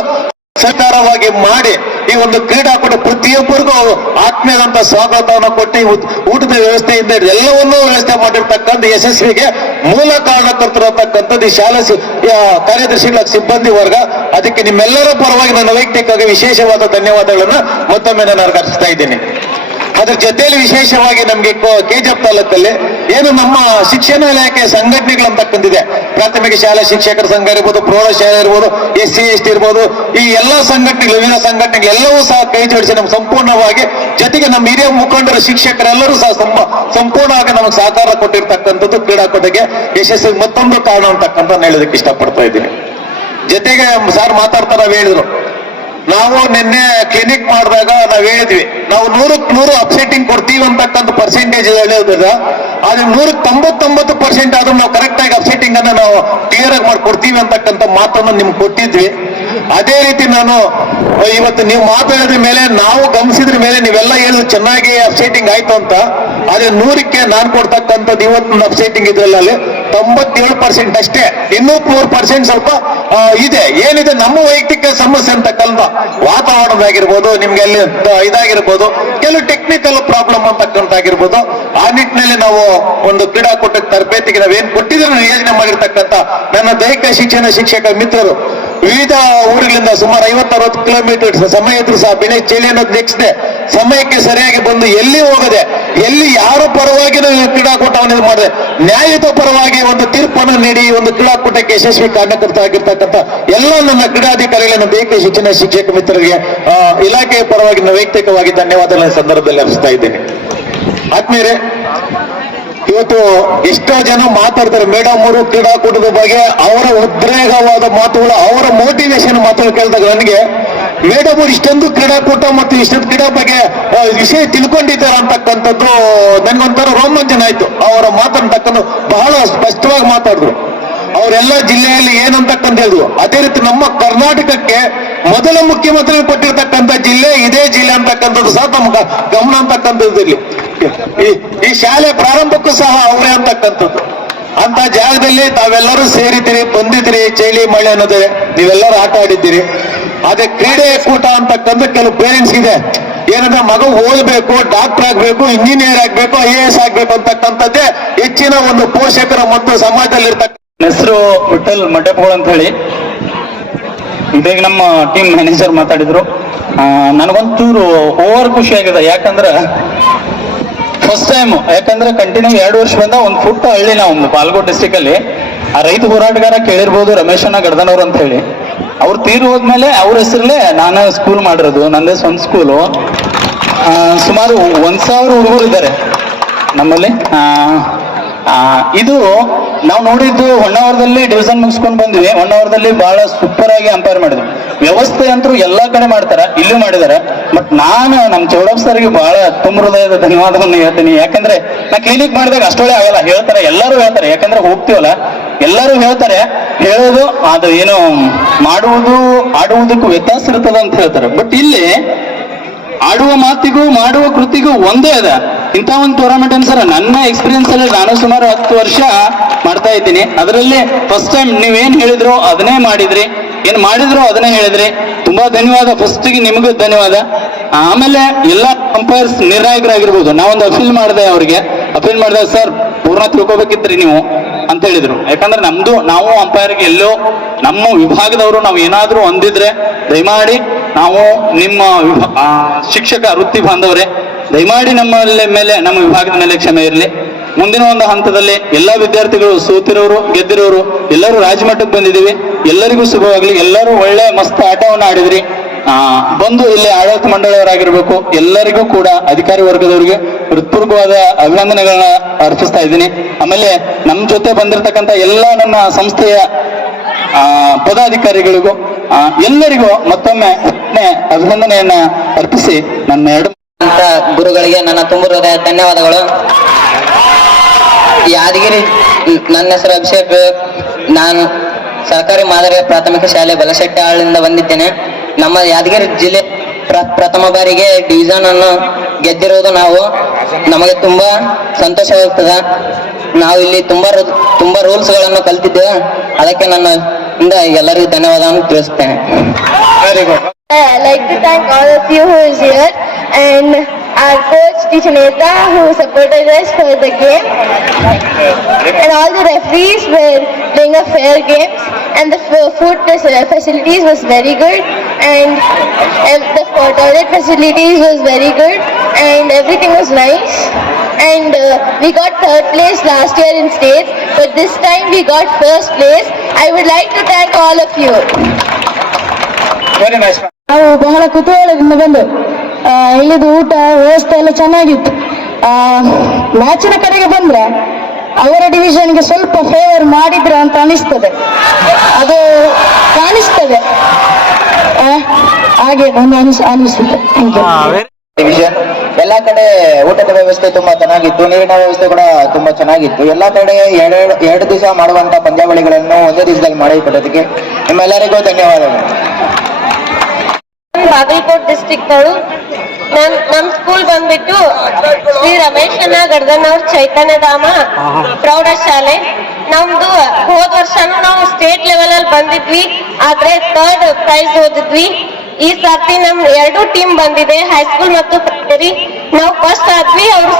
ಸರ್ಕಾರವಾಗಿ ಮಾಡಿ ಈ ಒಂದು ಕ್ರೀಡಾಕೂಟ ಪ್ರತಿಯೊಬ್ಬರಿಗೂ ಆತ್ಮೀಯದಂತ ಸ್ವಾಗತವನ್ನು ಕೊಟ್ಟು ಊಟದ ವ್ಯವಸ್ಥೆಯಿಂದ ಎಲ್ಲವನ್ನೂ ವ್ಯವಸ್ಥೆ ಮಾಡಿರ್ತಕ್ಕಂಥ ಯಶಸ್ವಿಗೆ ಮೂಲ ಕಾರಣಕರ್ತರತಕ್ಕಂಥದ್ದು ಈ ಶಾಲಾ ಕಾರ್ಯದರ್ಶಿಗಳ ಸಿಬ್ಬಂದಿ ವರ್ಗ. ಅದಕ್ಕೆ ನಿಮ್ಮೆಲ್ಲರ ಪರವಾಗಿ ನನ್ನ ವೈಯಕ್ತಿಕವಾಗಿ ವಿಶೇಷವಾದ ಧನ್ಯವಾದಗಳನ್ನ ಮತ್ತೊಮ್ಮೆ ನಾನು ಅರ್ಪಿಸ್ತಾ ಇದ್ದೀನಿ. ಅದ್ರ ಜೊತೆಯಲ್ಲಿ ವಿಶೇಷವಾಗಿ ನಮ್ಗೆ ಕೆಜಿಎಫ್ ತಾಲೂಕಲ್ಲಿ ಏನು ನಮ್ಮ ಶಿಕ್ಷಣ ಇಲಾಖೆ ಸಂಘಟನೆಗಳಂತಕ್ಕಂತಿದೆ. ಪ್ರಾಥಮಿಕ ಶಾಲಾ ಶಿಕ್ಷಕರ ಸಂಘ ಇರ್ಬೋದು, ಪ್ರೌಢಶಾಲೆ ಇರ್ಬೋದು, SC ST ಇರ್ಬೋದು, ಈ ಎಲ್ಲಾ ಸಂಘಟನೆಗಳು, ವಿವಿಧ ಸಂಘಟನೆಗಳು ಎಲ್ಲವೂ ಸಹ ಕೈ ಜೋಡಿಸಿ ನಮ್ಗೆ ಸಂಪೂರ್ಣವಾಗಿ, ಜೊತೆಗೆ ನಮ್ಮ ಹಿರಿಯ ಮುಖಂಡರು ಶಿಕ್ಷಕರೆಲ್ಲರೂ ಸಹ ಸಂಪೂರ್ಣವಾಗಿ ನಮಗೆ ಸಹಕಾರ ಕೊಟ್ಟಿರ್ತಕ್ಕಂಥದ್ದು ಕ್ರೀಡಾಕೂಟಕ್ಕೆ ಯಶಸ್ವಿ ಮತ್ತೊಂದು ಕಾರಣ ಅಂತಕ್ಕಂಥ ಹೇಳೋದಕ್ಕೆ ಇಷ್ಟಪಡ್ತಾ ಇದ್ದೀನಿ. ಜೊತೆಗೆ ಸಾರ್ ಮಾತಾಡ್ತಾ ಹೇಳಿದ್ರು, ನಾವು ನಿನ್ನೆ ಕ್ಲಿನಿಕ್ ಮಾಡಿದಾಗ ನಾವ್ ಹೇಳಿದ್ವಿ ನಾವು 100ಕ್ಕೆ 100 ಅಪ್ಸೆಟ್ಟಿಂಗ್ ಕೊಡ್ತೀವಿ ಅಂತಕ್ಕಂಥ ಪರ್ಸೆಂಟೇಜ್ ಹೇಳೋದ್ರ, ಆದ್ರೆ 199% ಆದ್ರೂ ನಾವು ಕರೆಕ್ಟ್ ಆಗಿ ಅಪ್ಸೆಟ್ಟಿಂಗ್ ಅನ್ನ ನಾವು ಕ್ಲಿಯರ್ ಆಗಿ ಮಾಡ್ಕೊಡ್ತೀವಿ ಅಂತಕ್ಕಂಥ ಮಾತನ್ನು ನಿಮ್ಗೆ ಕೊಟ್ಟಿದ್ವಿ. ಅದೇ ರೀತಿ ನಾನು ಇವತ್ತು ನೀವು ಮಾತಾಡಿದ ಮೇಲೆ ನಾವು ಗಮನಿಸಿದ್ರ ಮೇಲೆ ನೀವೆಲ್ಲ ಹೇಳಿದ್ರು ಚೆನ್ನಾಗಿ ಅಪ್ಸೆಟ್ಟಿಂಗ್ ಆಯ್ತು ಅಂತ. ಆದ್ರೆ 100ಕ್ಕೆ ನಾನು ಕೊಡ್ತಕ್ಕಂಥದ್ದು ಇವತ್ತು ಅಪ್ಸೆಟ್ಟಿಂಗ್ ಇದ್ರಲ್ಲಿ 97% ಅಷ್ಟೇ. ಇನ್ನೂ 3% ಸ್ವಲ್ಪ ಇದೆ. ಏನಿದೆ ನಮ್ಮ ವೈಯಕ್ತಿಕ ಸಮಸ್ಯೆ ಅಂತಕ್ಕಂಥ ವಾತಾವರಣದಾಗಿರ್ಬೋದು, ನಿಮ್ಗೆ ಅಲ್ಲಿ ಇದಾಗಿರ್ಬೋದು, ಕೆಲವು ಟೆಕ್ನಿಕಲ್ ಪ್ರಾಬ್ಲಮ್ ಅಂತಕ್ಕಂಥಾಗಿರ್ಬೋದು. ಆ ನಿಟ್ಟಿನಲ್ಲಿ ನಾವು ಒಂದು ಕ್ರೀಡಾಕೂಟಕ್ಕೆ ತರಬೇತಿಗೆ ನಾವೇನ್ ಕೊಟ್ಟಿದ್ರೆ ಯೋಜನೆ ಮಾಡಿರ್ತಕ್ಕಂಥ ನನ್ನ ದೈಹಿಕ ಶಿಕ್ಷಣ ಶಿಕ್ಷಕ ಮಿತ್ರರು ವಿವಿಧ ಊರುಗಳಿಂದ ಸುಮಾರು 50-60 ಕಿಲೋಮೀಟರ್ ಸಮಯ ಇದ್ರು ಸಹ ಬೆಳೆ ಚಳಿ ಅನ್ನೋದು ನೆಕ್ಸ್ಟ್ ಡೇ ಸಮಯಕ್ಕೆ ಸರಿಯಾಗಿ ಬಂದು ಎಲ್ಲಿ ಹೋಗೋದು ಇದೆ. ಎಲ್ಲಿ ಯಾರ ಪರವಾಗಿ ನಾವು ಈ ಕ್ರೀಡಾಕೂಟವನ್ನು ಇದು ಮಾಡಿದೆ, ನ್ಯಾಯಯುತ ಪರವಾಗಿ ಒಂದು ತೀರ್ಪನ್ನು ನೀಡಿ ಒಂದು ಕ್ರೀಡಾಕೂಟಕ್ಕೆ ಯಶಸ್ವಿ ಕಾರ್ಯಕರ್ತ ಆಗಿರ್ತಕ್ಕಂಥ ಎಲ್ಲ ನನ್ನ ಕ್ರೀಡಾಧಿಕಾರಿಗಳನ್ನು ದೈಹಿಕ ಶಿಕ್ಷಣ ಶಿಕ್ಷಕ ಮಿತ್ರರಿಗೆ ಇಲಾಖೆಯ ಪರವಾಗಿ ನಾನು ವೈಯಕ್ತಿಕವಾಗಿ ಧನ್ಯವಾದಗಳ ಸಂದರ್ಭದಲ್ಲಿ ಅರ್ಪಿಸ್ತಾ ಇದ್ದೇನೆ. ಆದ್ಮೇಲೆ ಇವತ್ತು ಎಷ್ಟೋ ಜನ ಮಾತಾಡ್ತಾರೆ, ಮೇಡಮ್ ಅವರು ಕ್ರೀಡಾಕೂಟದ ಬಗ್ಗೆ ಅವರ ಉದ್ರೇಕವಾದ ಮಾತುಗಳು, ಅವರ ಮೋಟಿವೇಶನ್ ಮಾತುಗಳು ಕೇಳಿದಾಗ ನನಗೆ ಮೇಡಮ್ ಅವರು ಇಷ್ಟೊಂದು ಕ್ರೀಡಾಕೂಟ ಮತ್ತು ಇಷ್ಟೊಂದು ಕ್ರೀಡಾ ಬಗ್ಗೆ ವಿಷಯ ತಿಳ್ಕೊಂಡಿದ್ದಾರೆ ಅಂತಕ್ಕಂಥದ್ದು ನನಗೊಂಥರ ರೋಮಾಂಚನ ಆಯ್ತು. ಅವರ ಮಾತನ್ನು ತಕ್ಕಂಡು ಬಹಳ ಸ್ಪಷ್ಟವಾಗಿ ಮಾತಾಡಿದ್ರು. ಅವರೆಲ್ಲ ಜಿಲ್ಲೆಯಲ್ಲಿ ಏನಂತಕ್ಕಂತ ಹೇಳಿದ್ರು. ಅದೇ ರೀತಿ ನಮ್ಮ ಕರ್ನಾಟಕಕ್ಕೆ ಮೊದಲ ಮುಖ್ಯಮಂತ್ರಿ ಕೊಟ್ಟಿರ್ತಕ್ಕಂಥ ಜಿಲ್ಲೆ ಇದೇ ಜಿಲ್ಲೆ ಅಂತಕ್ಕಂಥದ್ದು ಸಹ ನಮ್ಮ ಗಮನ ಅಂತಕ್ಕಂಥದ್ದು ಇಲ್ಲಿ. ಈ ಶಾಲೆ ಪ್ರಾರಂಭಕ್ಕೂ ಸಹ ಅವರೇ ಅಂತಕ್ಕಂಥದ್ದು. ಅಂತ ಜಾಗದಲ್ಲಿ ತಾವೆಲ್ಲರೂ ಸೇರಿದ್ದೀರಿ, ಬಂದಿದ್ದೀರಿ. ಚಳಿ ಮಳೆ ಅನ್ನೋದೇ ನೀವೆಲ್ಲರೂ ಆಟ ಆಡಿದ್ದೀರಿ. ಅದೇ ಕ್ರೀಡೆ ಕೂಟ ಅಂತಕ್ಕಂಥ ಕೆಲವು ಪೇರೆಂಟ್ಸ್ ಇದೆ, ಏನಂದ್ರೆ ಮಗ ಓದಬೇಕು, ಡಾಕ್ಟರ್ ಆಗ್ಬೇಕು, ಇಂಜಿನಿಯರ್ ಆಗ್ಬೇಕು, IAS ಆಗ್ಬೇಕು ಅಂತಕ್ಕಂಥದ್ದೇ ಹೆಚ್ಚಿನ ಒಂದು ಪೋಷಕರ ಮತ್ತು ಸಮಾಜದಲ್ಲಿ ಇರ್ತಕ್ಕ. ಹೆಸರು ವಿಠಲ್ ಮಠಪಗಳು ಅಂತ ಹೇಳಿ. ಈಗ ನಮ್ಮ ಟೀಮ್ ಮ್ಯಾನೇಜರ್ ಮಾತಾಡಿದ್ರು. ನನಗೊಂಚೂರು ಓವರ್ ಖುಷಿ ಆಗಿದೆ. ಯಾಕಂದ್ರೆ ಫಸ್ಟ್ ಟೈಮ್, ಯಾಕಂದ್ರೆ ಕಂಟಿನ್ಯೂ 2 ವರ್ಷದಿಂದ ಒಂದು ಪುಟ್ಟ ಹಳ್ಳಿ ನಾವು ಬಾಲ್ಕೋಟ್ ಡಿಸ್ಟಿಕ್ ಅಲ್ಲಿ ಆ ರೈತ ಹೋರಾಟಗಾರ ಕೇಳಿರ್ಬೋದು, ರಮೇಶಣ್ಣ ಗಡ್ದನವ್ರು ಅಂತ ಹೇಳಿ. ಅವ್ರು ತೀರು ಹೋದ್ಮೇಲೆ ಅವ್ರ ಹೆಸರಲ್ಲೇ ನಾನು ಸ್ಕೂಲ್ ಮಾಡಿರೋದು, ನಂದೇ ಸ್ವಂತ ಸ್ಕೂಲು. ಸುಮಾರು 1000 ಹುಡುಗರು ಇದ್ದಾರೆ ನಮ್ಮಲ್ಲಿ. ಇದು ನಾವು ನೋಡಿದ್ದು ಹೊನ್ನಾವರದಲ್ಲಿ ಡಿವಿಷನ್ ಮುಗಿಸ್ಕೊಂಡು ಬಂದ್ವಿ. ಹೊನ್ನಾವರದಲ್ಲಿ ಬಹಳ ಸೂಪರ್ ಆಗಿ ಅಂಪೈರ್ ಮಾಡಿದ್ರು. ವ್ಯವಸ್ಥೆ ಅಂತೂ ಎಲ್ಲಾ ಕಡೆ ಮಾಡ್ತಾರ, ಇಲ್ಲೂ ಮಾಡಿದಾರೆ. ಬಟ್ ನಾನು ನಮ್ಮ ಚೌಡಪ್ಪ ಸರ್ಗೆ ಬಹಳ ತುಂಬ ಹೃದಯದ ಧನ್ಯವಾದವನ್ನು ಹೇಳ್ತೀನಿ. ಯಾಕಂದ್ರೆ ನಾ ಕ್ಲಿನಿಕ್ ಮಾಡಿದಾಗ ಅಷ್ಟೊಳ್ಳೆ ಆಗಲ್ಲ, ಹೇಳ್ತಾರೆ, ಎಲ್ಲರೂ ಹೇಳ್ತಾರೆ. ಯಾಕಂದ್ರೆ ಹೋಗ್ತೀವಲ್ಲ, ಎಲ್ಲರೂ ಹೇಳ್ತಾರೆ. ಹೇಳೋದು ಅದು ಏನು ಮಾಡುವುದು ಆಡುವುದಕ್ಕೂ ವ್ಯತ್ಯಾಸ ಇರ್ತದ ಅಂತ ಹೇಳ್ತಾರೆ. ಬಟ್ ಇಲ್ಲಿ ಆಡುವ ಮಾತಿಗೂ ಮಾಡುವ ಕೃತಿಗೂ ಒಂದೇ ಅದ. ಇಂಥ ಒಂದು ಟೂರ್ನಮೆಂಟ್ ಅನ್ಸರ ನನ್ನ ಎಕ್ಸ್ಪೀರಿಯನ್ಸ್ ಅಲ್ಲಿ ನಾನು ಸುಮಾರು 10 ವರ್ಷ ಮಾಡ್ತಾ ಇದ್ದೀನಿ. ಅದರಲ್ಲಿ ಫಸ್ಟ್ ಟೈಮ್ ನೀವೇನ್ ಹೇಳಿದ್ರು ಅದನ್ನೇ ಮಾಡಿದ್ರಿ, ಏನ್ ಮಾಡಿದ್ರು ಅದನ್ನೇ ಹೇಳಿದ್ರಿ. ತುಂಬಾ ಧನ್ಯವಾದ. ಫಸ್ಟಿಗೆ ನಿಮಗೂ ಧನ್ಯವಾದ. ಆಮೇಲೆ ಎಲ್ಲ ಅಂಪೈರ್ಸ್ ನಿರ್ಣಾಯಕರಾಗಿರ್ಬೋದು. ನಾವೊಂದು ಅಪೀಲ್ ಮಾಡಿದೆ ಅವ್ರಿಗೆ. ಅಪೀಲ್ ಮಾಡಿದೆ, ಸರ್ ಪೂರ್ಣ ತಿಳ್ಕೊಬೇಕಿದ್ರಿ ನೀವು ಅಂತ ಹೇಳಿದ್ರು. ಯಾಕಂದ್ರೆ ನಾವು ಅಂಪೈರ್ಗೆ ಎಲ್ಲೋ ನಮ್ಮ ವಿಭಾಗದವರು ನಾವು ಏನಾದ್ರೂ ಹೊಂದಿದ್ರೆ ದಯಮಾಡಿ ನಾವು ನಿಮ್ಮ ಶಿಕ್ಷಕ ವೃತ್ತಿ ಬಾಂಧವರೇ ದಯಮಾಡಿ ನಮ್ಮ ವಿಭಾಗದ ಮೇಲೆ ಕ್ಷಮೆ ಇರಲಿ. ಮುಂದಿನ ಒಂದು ಹಂತದಲ್ಲಿ ಎಲ್ಲಾ ವಿದ್ಯಾರ್ಥಿಗಳು ಸೋತಿರೋರು ಗೆದ್ದಿರೋರು ಎಲ್ಲರೂ ರಾಜ್ಯಮಟ್ಟಕ್ಕೆ ಬಂದಿದ್ದೀವಿ. ಎಲ್ಲರಿಗೂ ಶುಭವಾಗ್ಲಿ. ಎಲ್ಲರೂ ಒಳ್ಳೆ ಮಸ್ತ್ ಆಟವನ್ನು ಆಡಿದ್ರಿ. ಬಂದು ಇಲ್ಲಿ ಆಡಳಿತ ಮಂಡಳಿಯವರಾಗಿರ್ಬೇಕು, ಎಲ್ಲರಿಗೂ ಕೂಡ ಅಧಿಕಾರಿ ವರ್ಗದವರಿಗೆ ಹೃತ್ಪೂರ್ವಕವಾದ ಅಭಿನಂದನೆಗಳನ್ನ ಅರ್ಪಿಸ್ತಾ ಇದ್ದೀನಿ. ಆಮೇಲೆ ನಮ್ಮ ಜೊತೆ ಬಂದಿರತಕ್ಕಂಥ ಎಲ್ಲ ನನ್ನ ಸಂಸ್ಥೆಯ ಪದಾಧಿಕಾರಿಗಳಿಗೂ ಎಲ್ಲರಿಗೂ ಮತ್ತೊಮ್ಮೆ ಅಭಿನಂದನೆಯನ್ನ ಅರ್ಪಿಸಿ ನನ್ನ ಅಂತ ಗುರುಗಳಿಗೆ ನನ್ನ ತುಂಬ ಹೃದಯ ಧನ್ಯವಾದಗಳು. ಯಾದಗಿರಿ, ನನ್ನ ಹೆಸರು ಅಭಿಷೇಕ್. ನಾನು ಸರ್ಕಾರಿ ಮಾದರಿ ಪ್ರಾಥಮಿಕ ಶಾಲೆ ಬಲಶೆಟ್ಟಿಯಿಂದ ಬಂದಿದ್ದೇನೆ. ನಮ್ಮ ಯಾದಗಿರಿ ಜಿಲ್ಲೆ ಪ್ರಥಮ ಬಾರಿಗೆ ಡಿವಿಷನ್ ಅನ್ನು ಗೆದ್ದಿರೋದು ನಾವು. ನಮಗೆ ತುಂಬಾ ಸಂತೋಷವಾಗ್ತದೆ. ನಾವು ಇಲ್ಲಿ ತುಂಬಾ ರೂಲ್ಸ್ ಗಳನ್ನು ಕಲ್ತಿದ್ದೇವೆ. ಅದಕ್ಕೆ ನನ್ನ ಇಂದ ಎಲ್ಲರಿಗೂ ಧನ್ಯವಾದವನ್ನು ತಿಳಿಸ್ತೇನೆ. Very good. I'd like to thank all of you who is here and our coach Teacher Neta who supported us for the game, and all the referees were doing a fair games, and the food facilities was very good, and the toilet facilities was very good, and everything was nice. And we got 3rd place last year in state, but this time we got 1st place. I would like to thank all of you. Very nice. ನಾವು ಬಹಳ ಕುತೂಹಲದಿಂದ ಬಂದು ಇಲ್ಲಿದು ಊಟ ವ್ಯವಸ್ಥೆ ಎಲ್ಲ ಚೆನ್ನಾಗಿತ್ತು. ಮ್ಯಾಚಿನ ಕಡೆಗೆ ಬಂದ್ರೆ ಅವರ ಡಿವಿಷನ್ಗೆ ಸ್ವಲ್ಪ ಫೇವರ್ ಮಾಡಿದ್ರ ಅಂತ ಅನಿಸ್ತದೆ, ಅದು ಕಾಣಿಸ್ತದೆ. ಹಾಗೆ ಒಂದು ಅನಿಸುತ್ತೆ. ಡಿವಿಷನ್ ಎಲ್ಲಾ ಕಡೆ ಊಟದ ವ್ಯವಸ್ಥೆ ತುಂಬಾ ಚೆನ್ನಾಗಿತ್ತು, ನೀರಿನ ವ್ಯವಸ್ಥೆ ಕೂಡ ತುಂಬಾ ಚೆನ್ನಾಗಿತ್ತು. ಎಲ್ಲಾ ಕಡೆ ಎರಡು ದಿವಸ ಮಾಡುವಂತ ಪಂದ್ಯಾವಳಿಗಳನ್ನು ಒಂದೇ ದಿವಸದಲ್ಲಿ ಮಾಡಿಕೊಟ್ಟದಕ್ಕೆ ನಿಮ್ಮೆಲ್ಲರಿಗೂ ಧನ್ಯವಾದಗಳು. ಬಾಗಲಕೋಟ್ ಡಿಸ್ಟ್ರಿಕ್ಟ್ ನವರು ನಮ್ ಸ್ಕೂಲ್ ಬಂದ್ಬಿಟ್ಟು ಶ್ರೀ ರಮೇಶಣ್ಣ ಗಡ್ದನವ್ರ ಚೈತನ್ಯಧಾಮ ಪ್ರೌಢಶಾಲೆ. ನಮ್ದು ಹೋದ ವರ್ಷನೂ ನಾವು ಸ್ಟೇಟ್ ಲೆವೆಲ್ ಅಲ್ಲಿ ಬಂದಿದ್ವಿ, ಆದ್ರೆ 3rd ಪ್ರೈಸ್ ಓದಿದ್ವಿ. ಈ ಸರ್ತಿ ನಮ್ 2 ಟೀಮ್ ಬಂದಿದೆ, ಹೈಸ್ಕೂಲ್ ಮತ್ತು ಪ್ರೈಮರಿ. ನಾವು ಫಸ್ಟ್ ಆದ್ವಿ, ಅವರು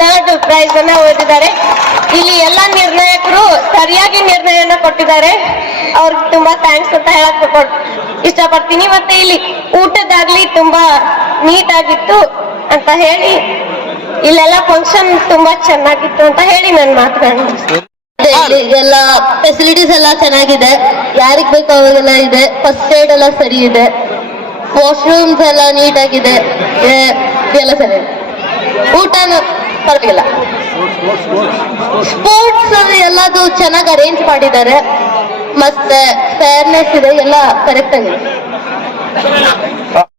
3rd ಪ್ರೈಸ್ ಅನ್ನ ಓದಿದ್ದಾರೆ. ಇಲ್ಲಿ ಎಲ್ಲಾ ನಿರ್ಣಾಯಕರು ಸರಿಯಾಗಿ ನಿರ್ಣಯನ ಕೊಟ್ಟಿದ್ದಾರೆ. ಅವ್ರಿಗೆ ತುಂಬಾ ಥ್ಯಾಂಕ್ಸ್ ಅಂತ ಹೇಳಕ್ ಇಷ್ಟಪಡ್ತೀನಿ. ಮತ್ತೆ ಇಲ್ಲಿ ಊಟದಾಗ್ಲಿ ತುಂಬಾ ನೀಟ್ ಆಗಿತ್ತು ಅಂತ ಹೇಳಿ ಇಲ್ಲೆಲ್ಲ ಫಂಕ್ಷನ್ ತುಂಬಾ ಚೆನ್ನಾಗಿತ್ತು ಅಂತ ಹೇಳಿ ನನ್ನ ಮಾತುಗಳನ್ನ ಎಲ್ಲ ಫೆಸಿಲಿಟೀಸ್ ಎಲ್ಲ ಚೆನ್ನಾಗಿದೆ, ಯಾರಿಗ್ ಬೇಕು ಅವಾಗೆಲ್ಲ ಇದೆ, ಫಸ್ಟ್ ಏಡ್ ಎಲ್ಲ ಸರಿ ಇದೆ, ವಾಶ್ರೂಮ್ಸ್ ಎಲ್ಲ ನೀಟಾಗಿದೆ, ಎಲ್ಲ ಸರಿ ಇದೆ, ಊಟನೂ ಪರವಾಗಿಲ್ಲ, ಸ್ಪೋರ್ಟ್ಸ್ ಎಲ್ಲದು ಚೆನ್ನಾಗಿ ಅರೇಂಜ್ ಮಾಡಿದ್ದಾರೆ, ಮತ್ತೆ ಫೇರ್ನೆಸ್ ಇದೆ, ಎಲ್ಲ ಕರೆಕ್ಟ್ ಆಗಿದೆ.